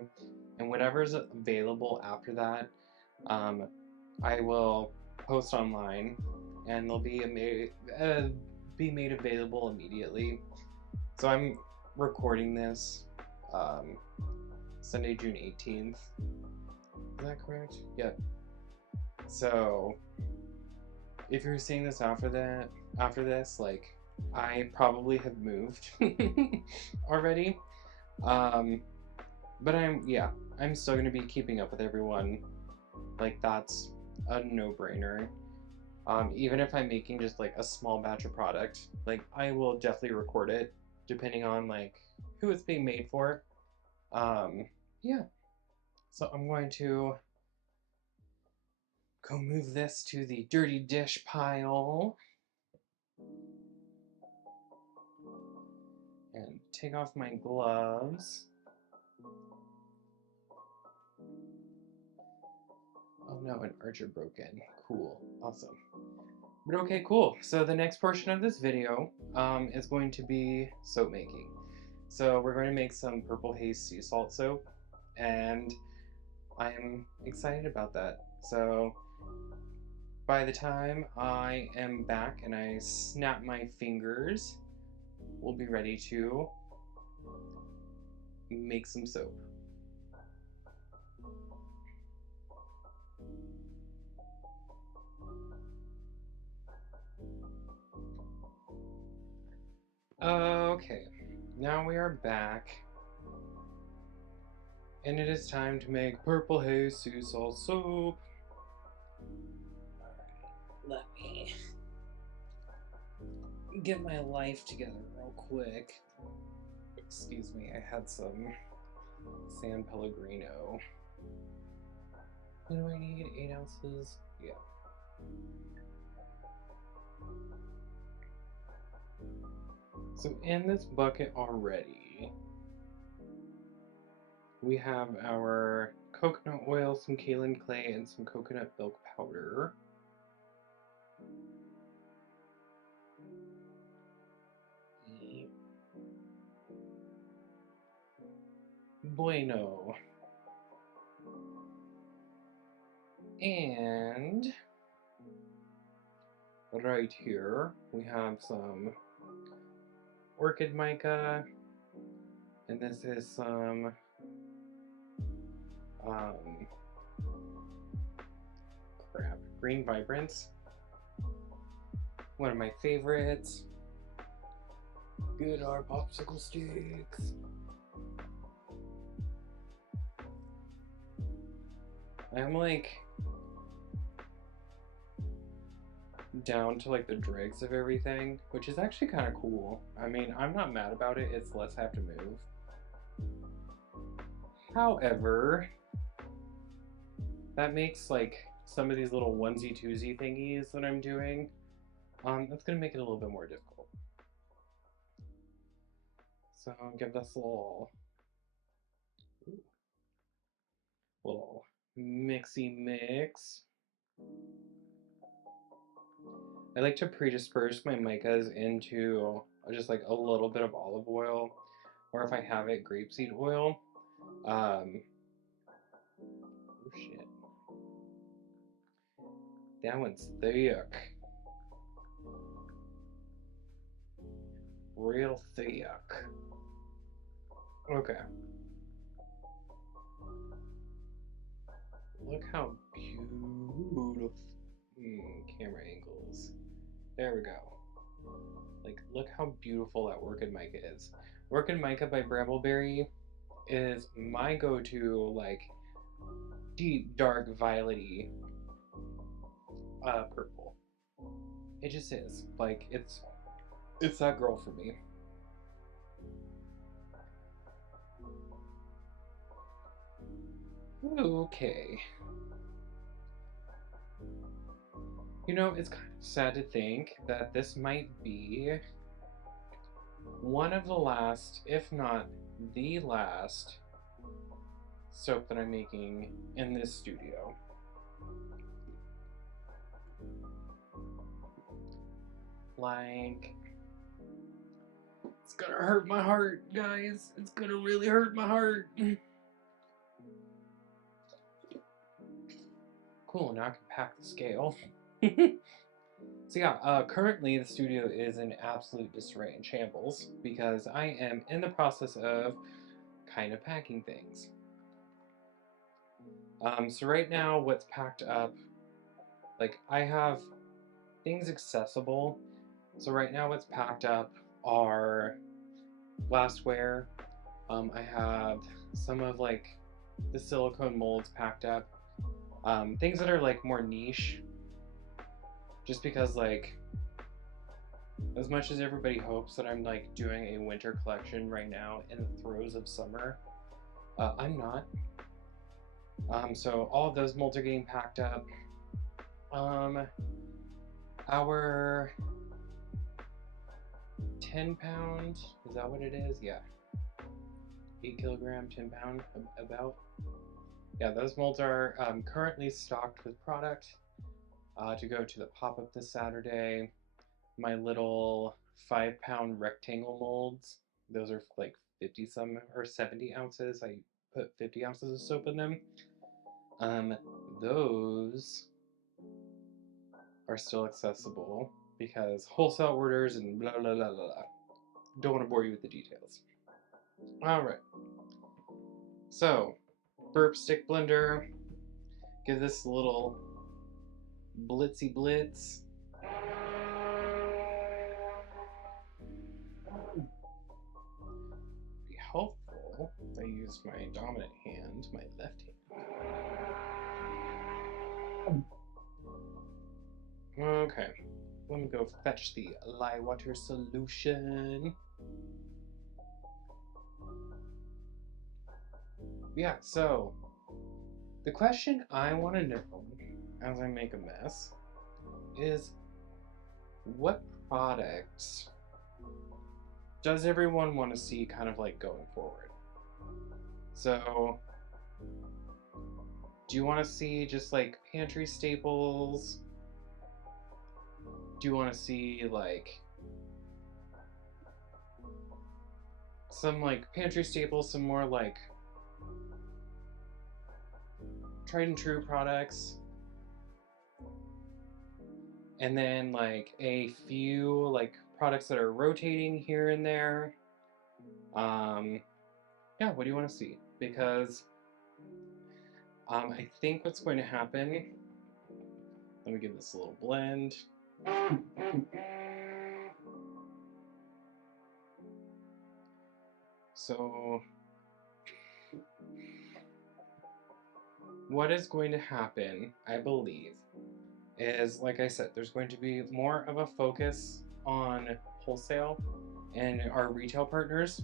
and whatever's available after that, I will post online, and they'll be made available immediately. So I'm recording this Sunday, June 18th. Is that correct? Yep. So if you're seeing this after this, like I probably have moved already. But I'm still gonna be keeping up with everyone. Like that's a no-brainer. Even if I'm making just like a small batch of product, like I will definitely record it, depending on like who it's being made for. Yeah. So I'm going to go move this to the dirty dish pile and take off my gloves. Oh no, an archer broke in. Cool. Awesome. But okay, cool. So the next portion of this video is going to be soap making. So we're going to make some purple haze sea salt soap, and I'm excited about that. So by the time I am back and I snap my fingers, we'll be ready to make some soap. Okay, now we are back, and it is time to make purple haze sea salt soap. Let me get my life together real quick. Excuse me, I had some San Pellegrino. What do I need? 8 ounces? Yeah. So in this bucket already, we have our coconut oil, some kaolin clay, and some coconut milk powder. Bueno. And right here we have some Orchid Mica, and this is some green Vibrance. One of my favorites. Good our popsicle sticks. I'm like down to like the dregs of everything, which is actually kind of cool. I mean, I'm not mad about it, it's less I have to move. However, that makes like some of these little onesie twosie thingies that I'm doing, that's gonna make it a little bit more difficult. So I'll give this a little mixy mix. I like to predisperse my micas into just like a little bit of olive oil, or if I have it, grapeseed oil. Oh shit. That one's thick. Real thick. Okay. Look how beautiful. Camera angles. There we go. Like, look how beautiful that Orchid Mica is. Orchid Mica by Brambleberry is my go-to, like, deep, dark, violet-y purple. It just is. Like, it's that girl for me. Okay. You know, it's kind of sad to think that this might be one of the last, if not the last, soap that I'm making in this studio. Like, it's gonna hurt my heart, guys. It's gonna really hurt my heart. Cool, now I can pack the scale. So yeah, currently the studio is in absolute disarray and shambles because I am in the process of kind of packing things. So right now what's packed up, like I have things accessible. So right now what's packed up are glassware. I have some of like the silicone molds packed up. Things that are like more niche. Just because like, as much as everybody hopes that I'm like doing a winter collection right now in the throes of summer, I'm not. So all of those molds are getting packed up. Our 10 pound, is that what it is? Yeah. 8 kilogram, 10 pound, about. Yeah, those molds are currently stocked with product to go to the pop-up this Saturday. My little 5 pound rectangle molds, those are like 50 some or 70 ounces. I put 50 ounces of soap in them. Those are still accessible because wholesale orders and blah blah blah blah. Don't want to bore you with the details. Alright. So, burp stick blender. Give this a little blitzy blitz. Be helpful if I use my dominant hand, my left hand. Okay, let me go fetch the lye water solution. Yeah, so the question I want to know as I make a mess is what products does everyone want to see kind of like going forward? So, do you want to see just like pantry staples? Do you want to see like some like pantry staples, some more like tried and true products, and then like a few like products that are rotating here and there? Yeah, what do you want to see? Because I think what's going to happen, let me give this a little blend. So, what is going to happen, I believe, is, like I said, there's going to be more of a focus on wholesale and our retail partners,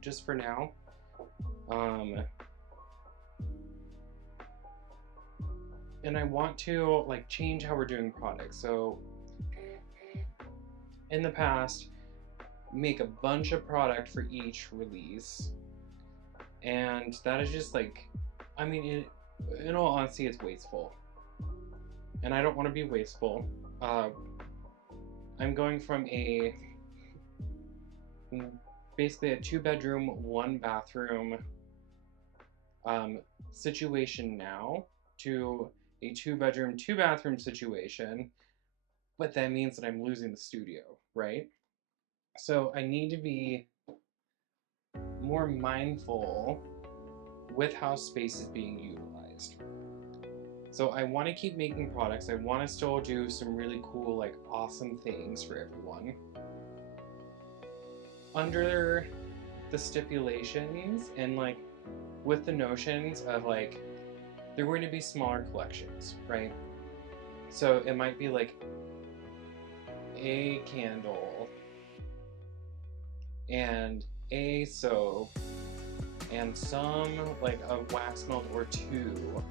just for now. And I want to like change how we're doing products. So in the past, make a bunch of product for each release, and that is just like, I mean, in all honesty, it's wasteful, and I don't want to be wasteful. I'm going from basically a 2-bedroom, 1-bathroom situation now to a 2-bedroom, 2-bathroom situation, but that means that I'm losing the studio, right? So I need to be more mindful with how space is being utilized. So I want to keep making products. I want to still do some really cool, like, awesome things for everyone. Under the stipulations and, like, with the notions of, like, they're going to be smaller collections, right? So it might be, like, a candle and a soap and some, like, a wax melt or two,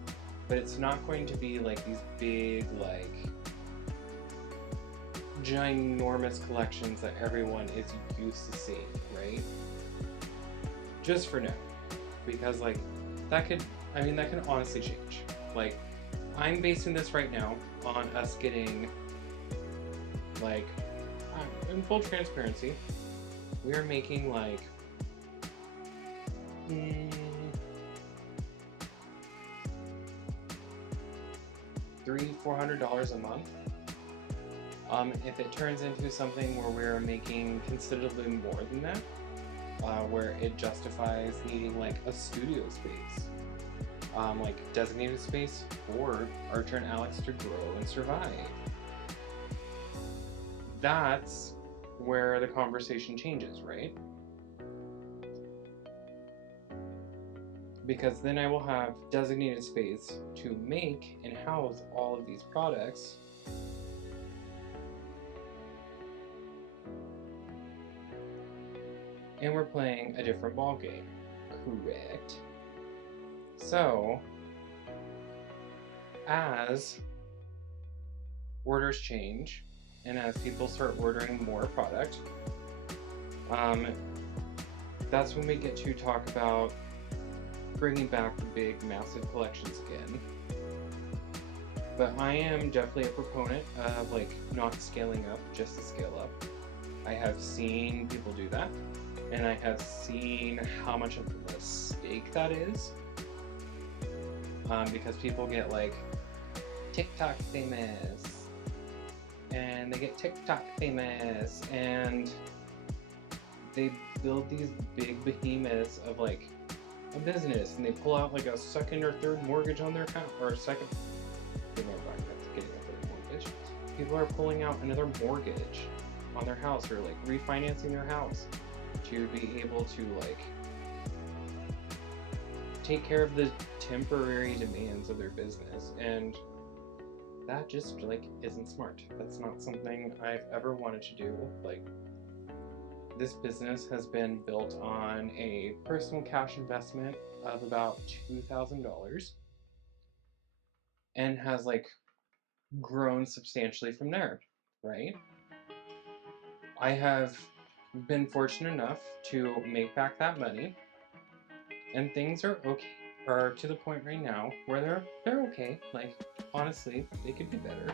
but it's not going to be like these big, like, ginormous collections that everyone is used to seeing, right? Just for now, because like that could honestly change. Like, I'm basing this right now on us getting, like, in full transparency, we are making like $300-400 a month. If it turns into something where we're making considerably more than that, where it justifies needing like a studio space, like designated space for Archer and Alex to grow and survive, that's where the conversation changes, right? Because then I will have designated space to make and house all of these products. And we're playing a different ball game, correct? So, as orders change and as people start ordering more product, that's when we get to talk about bringing back the big, massive collections again. But I am definitely a proponent of like not scaling up just to scale up. I have seen people do that, and I have seen how much of a mistake that is, because people get like TikTok famous, and they get TikTok famous, and they build these big behemoths of like a business, and they pull out like a second or third mortgage on their account, or a second. People are talking about getting a third mortgage. People are pulling out another mortgage on their house, or like refinancing their house to be able to like take care of the temporary demands of their business, and that just like isn't smart. That's not something I've ever wanted to do. Like, this business has been built on a personal cash investment of about $2,000 and has like grown substantially from there, right? I have been fortunate enough to make back that money, And things are okay, are to the point right now where they're okay. Like, honestly, they could be better.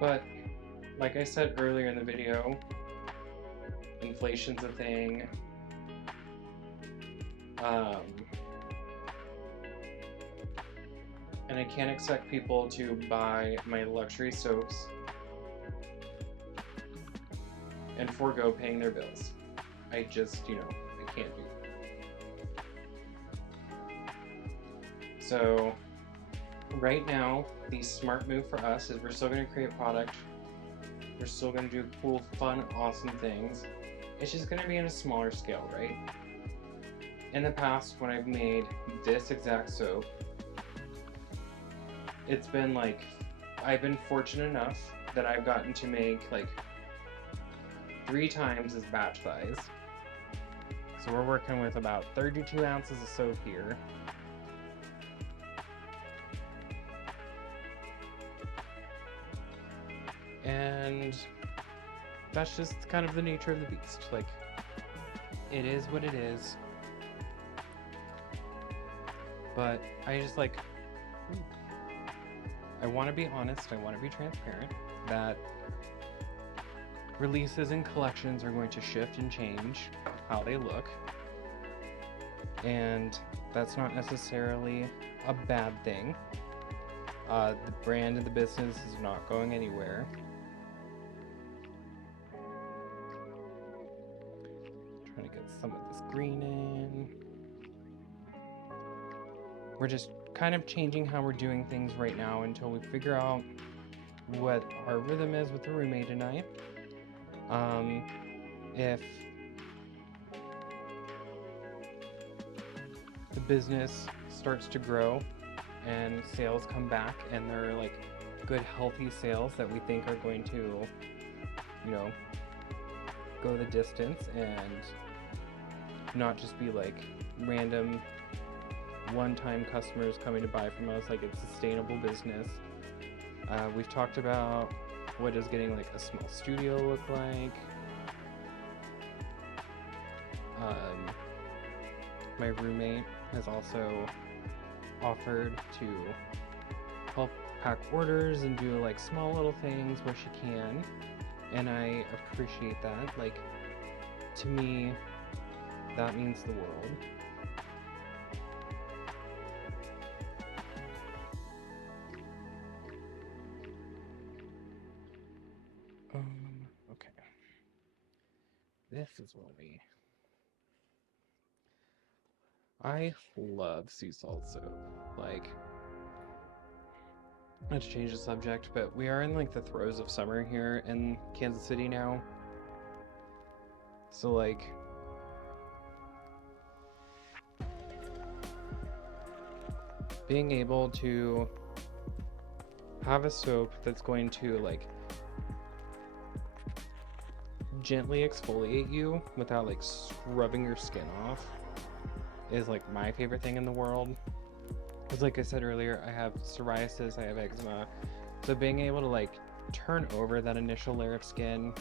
But like I said earlier in the video, inflation's a thing. And I can't expect people to buy my luxury soaps and forego paying their bills. I just, I can't do that. So right now, the smart move for us is we're still going to create product. We're still going to do cool, fun, awesome things. It's just going to be in a smaller scale, right? In the past, when I've made this exact soap, it's been like, I've been fortunate enough that I've gotten to make like 3 times as batch size. So we're working with about 32 ounces of soap here. And that's just kind of the nature of the beast. Like, it is what it is. But I just like, I want to be honest, I want to be transparent that releases and collections are going to shift and change how they look. And that's not necessarily a bad thing. The brand and the business is not going anywhere. Trying to get some of this green in. We're just kind of changing how we're doing things right now until we figure out what our rhythm is with the roommate tonight. If the business starts to grow and sales come back and they're like good healthy sales that we think are going to, go the distance and not just be like random one-time customers coming to buy from us, like it's sustainable business. We've talked about what does getting like a small studio look like. My roommate has also offered to help pack orders and do like small little things where she can, and I appreciate that. Like, to me, that means the world. Okay. This is what I love sea salt soap. Like, not to change the subject, but we are in like the throes of summer here in Kansas City now. So like, being able to have a soap that's going to like gently exfoliate you without like scrubbing your skin off is like my favorite thing in the world. Because like I said earlier, I have psoriasis, I have eczema, so being able to like turn over that initial layer of skin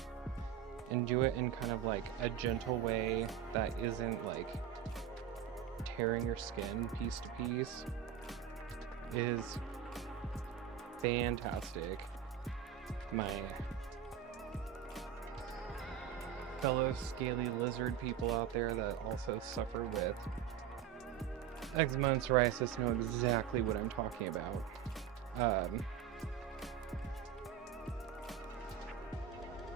and do it in kind of like a gentle way that isn't like tearing your skin piece to piece is fantastic. My fellow scaly lizard people out there that also suffer with eczema and psoriasis know exactly what I'm talking about.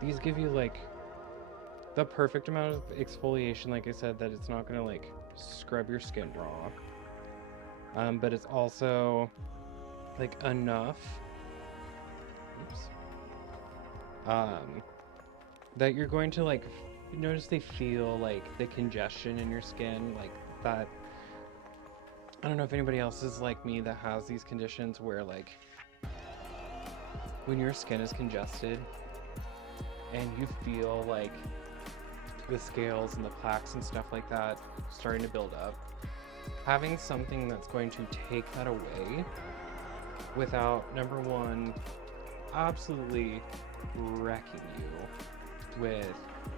These give you like the perfect amount of exfoliation, like I said, that it's not gonna like scrub your skin raw, but it's also like enough that you're going to like noticeably feel like the congestion in your skin, like that. I don't know if anybody else is like me that has these conditions where like when your skin is congested and you feel like the scales and the plaques and stuff like that starting to build up, having something that's going to take that away without, number one, absolutely wrecking you with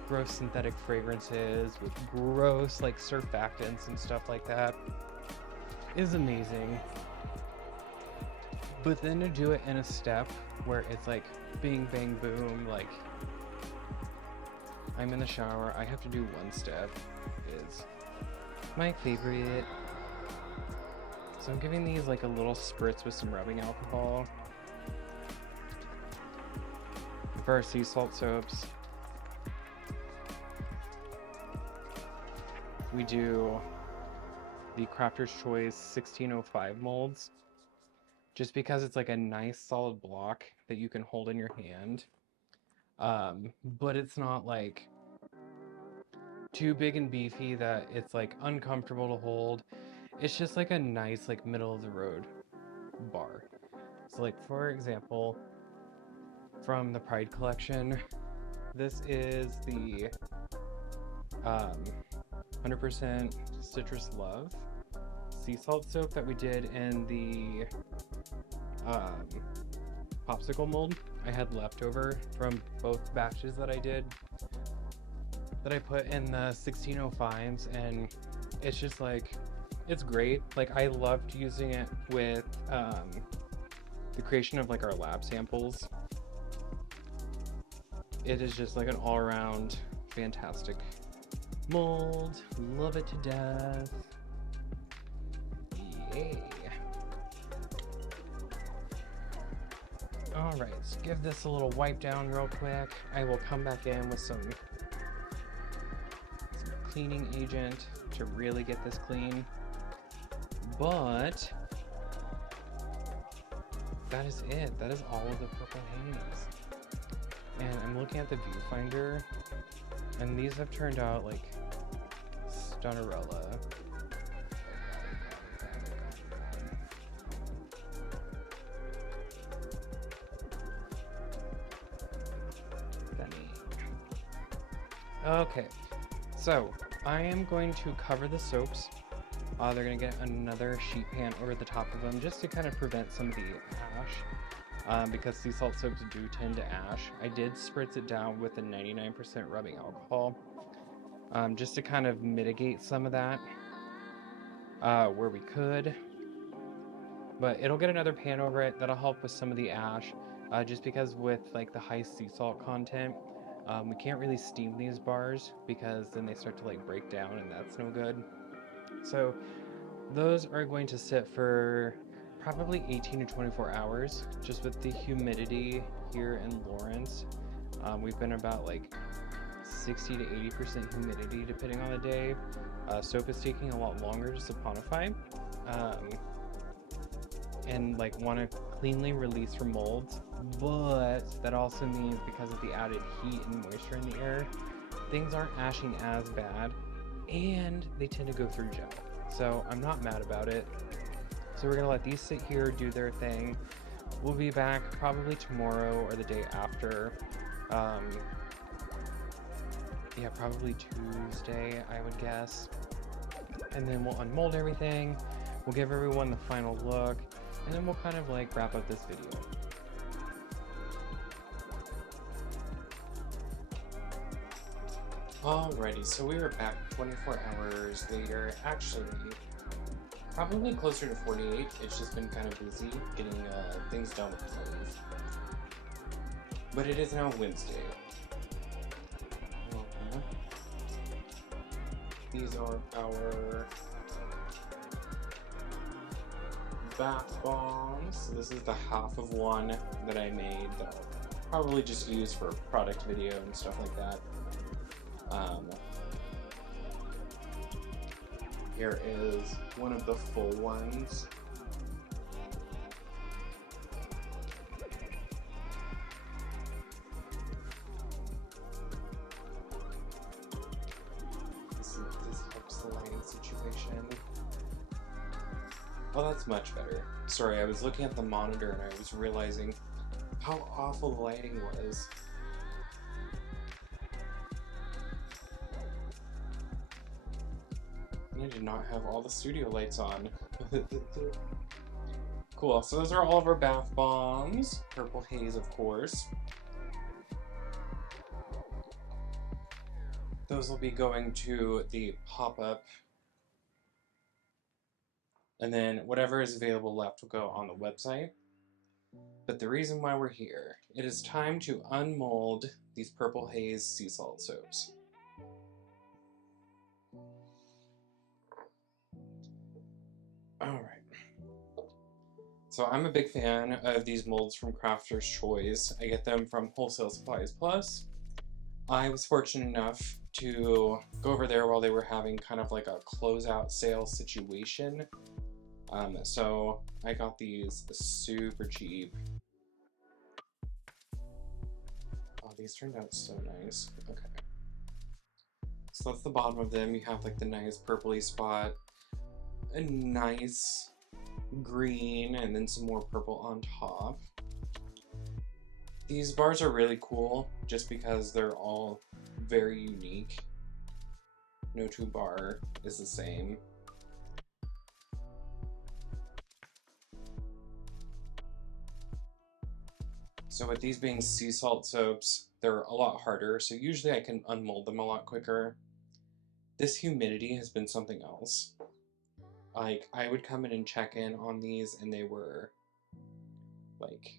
gross synthetic fragrances with gross like surfactants and stuff like that is amazing. But then to do it in a step where it's like bing bang boom, like I'm in the shower, I have to do one step, is my favorite. So I'm giving these like a little spritz with some rubbing alcohol. For our sea salt soaps, we do the Crafter's Choice 1605 molds, just because it's like a nice solid block that you can hold in your hand. But it's not like too big and beefy that it's like uncomfortable to hold. It's just like a nice like middle of the road bar. So like for example, from the Pride collection, this is the 100% Citrus Love sea salt soap that we did in the popsicle mold. I had leftover from both batches that I did, that I put in the 1605s, and it's just like, it's great. Like I loved using it with the creation of like our lab samples. It is just like an all-around fantastic mold. Love it to death. Yay. Alright, let's give this a little wipe down real quick. I will come back in with some cleaning agent to really get this clean. But that is it. That is all of the purple haze. And I'm looking at the viewfinder, and these have turned out like stunnerella. Okay, so I am going to cover the soaps. They're going to get another sheet pan over the top of them just to kind of prevent some of the ash, because sea salt soaps do tend to ash. I did spritz it down with a 99% rubbing alcohol, just to kind of mitigate some of that where we could. But it'll get another pan over it. That'll help with some of the ash, just because with like the high sea salt content, we can't really steam these bars because then they start to like break down, and that's no good. So those are going to sit for probably 18 to 24 hours, just with the humidity here in Lawrence. We've been about like 60 to 80% humidity depending on the day. Soap is taking a lot longer to saponify, and like want to cleanly release from molds, but that also means because of the added heat and moisture in the air, things aren't ashing as bad, and they tend to go through gel. So I'm not mad about it. So we're gonna let these sit here, do their thing. We'll be back probably tomorrow or the day after. Yeah, probably Tuesday, I would guess. And then we'll unmold everything. We'll give everyone the final look, and then we'll kind of like wrap up this video. Alrighty, so we are back 24 hours later. Actually, probably closer to 48. It's just been kind of busy getting things done with clothes. But it is now Wednesday. These are our bath bombs. So this is the half of one that I made that I'll probably just use for product video and stuff like that. Here is one of the full ones. This helps the lighting situation. Oh, that's much better. Sorry, I was looking at the monitor and I was realizing how awful the lighting was. And I did not have all the studio lights on. Cool, so those are all of our bath bombs. Purple haze, of course. those will be going to the pop-up, and then whatever is available left will go on the website. But the reason why we're here, it is time to unmold these purple haze sea salt soaps. Alright. So I'm a big fan of these molds from Crafter's Choice. I get them from Wholesale Supplies Plus. I was fortunate enough to go over there while they were having kind of like a closeout sale situation. So I got these super cheap. Oh, these turned out so nice. Okay. So that's the bottom of them. You have like the nice purpley spot, a nice green, and then some more purple on top. These bars are really cool just because they're all very unique. No two bar is the same. So with these being sea salt soaps, they're a lot harder, so usually I can unmold them a lot quicker. This humidity has been something else. Like, I would come in and check in on these and they were like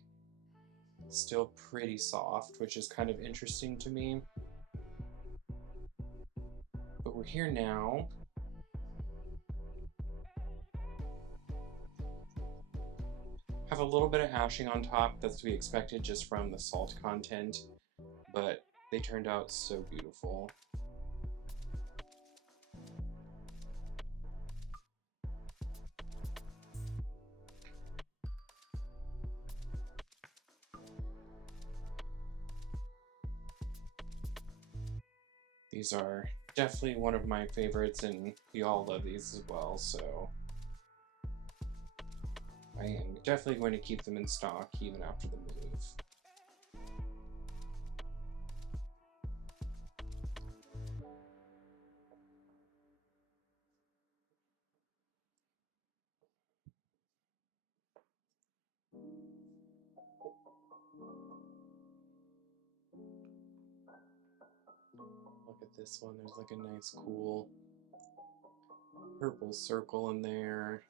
still pretty soft, which is kind of interesting to me. But we're here now. Have a little bit of ashing on top, that's to be expected just from the salt content, but they turned out so beautiful. These are definitely one of my favorites, and we all love these as well, so I am definitely going to keep them in stock even after the move. Look at this one, there's like a nice cool purple circle in there.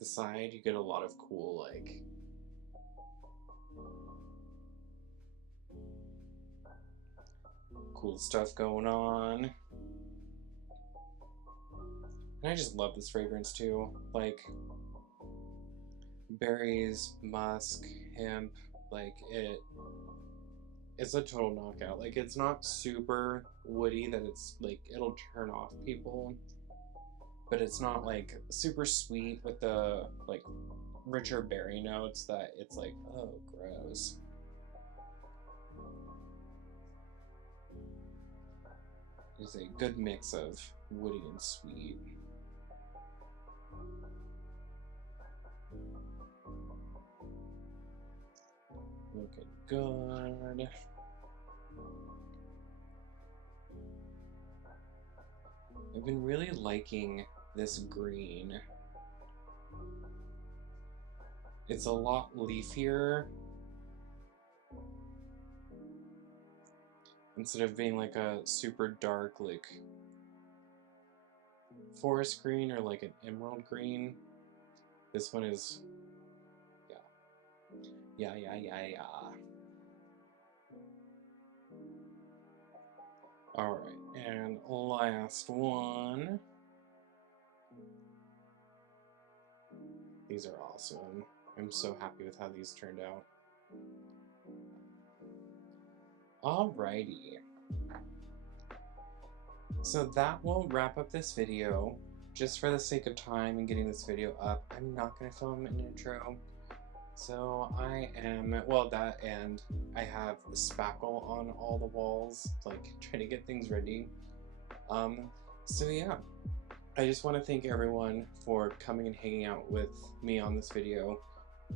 The side, you get a lot of cool, like, cool stuff going on. And I just love this fragrance too. Like, berries, musk, hemp, like, it's a total knockout. Like, it's not super woody that it's like it'll turn off people, but it's not like super sweet with the like richer berry notes that it's like, oh, gross. It's a good mix of woody and sweet. Looking good. I've been really liking this green. It's a lot leafier. Instead of being like a super dark, like forest green or like an emerald green, this one is, yeah. Alright, and last one. These are awesome. I'm so happy with how these turned out. Alrighty. So that will wrap up this video. Just for the sake of time and getting this video up, I'm not going to film an intro. So I am, well, that and I have the spackle on all the walls, like trying to get things ready. So yeah, I just want to thank everyone for coming and hanging out with me on this video.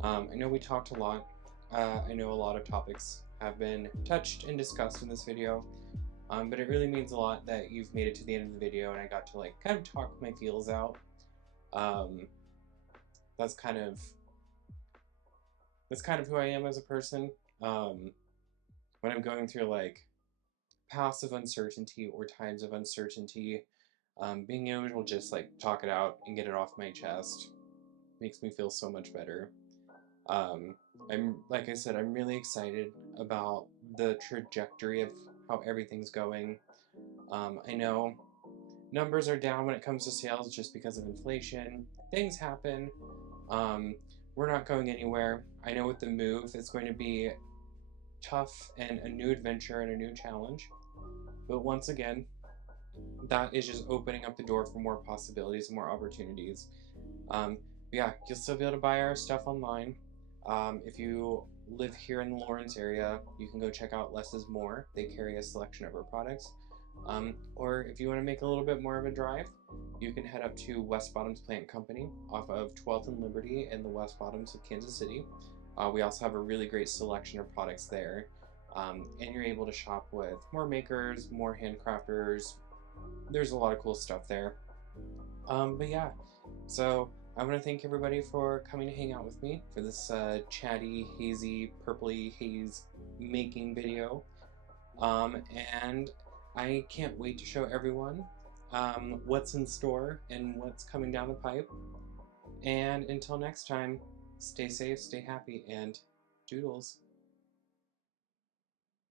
I know we talked a lot. I know a lot of topics have been touched and discussed in this video, but it really means a lot that you've made it to the end of the video and I got to like kind of talk my feels out. That's kind of who I am as a person. When I'm going through like passive uncertainty or times of uncertainty, being able to just like talk it out and get it off my chest makes me feel so much better. Um, like I said, I'm really excited about the trajectory of how everything's going. I know numbers are down when it comes to sales just because of inflation. Things happen. Um, we're not going anywhere. I know with the move, it's going to be tough and a new adventure and a new challenge. But once again, that is just opening up the door for more possibilities and more opportunities. Yeah, you'll still be able to buy our stuff online. If you live here in the Lawrence area, you can go check out Less is More. They carry a selection of our products. Or if you want to make a little bit more of a drive, you can head up to West Bottoms Plant Company off of 12th and Liberty in the West Bottoms of Kansas City. We also have a really great selection of products there. And you're able to shop with more makers, more handcrafters. There's a lot of cool stuff there. But yeah, so I want to thank everybody for coming to hang out with me for this chatty, hazy, purpley haze making video. And I can't wait to show everyone what's in store and what's coming down the pipe. And until next time, stay safe, stay happy, and doodles.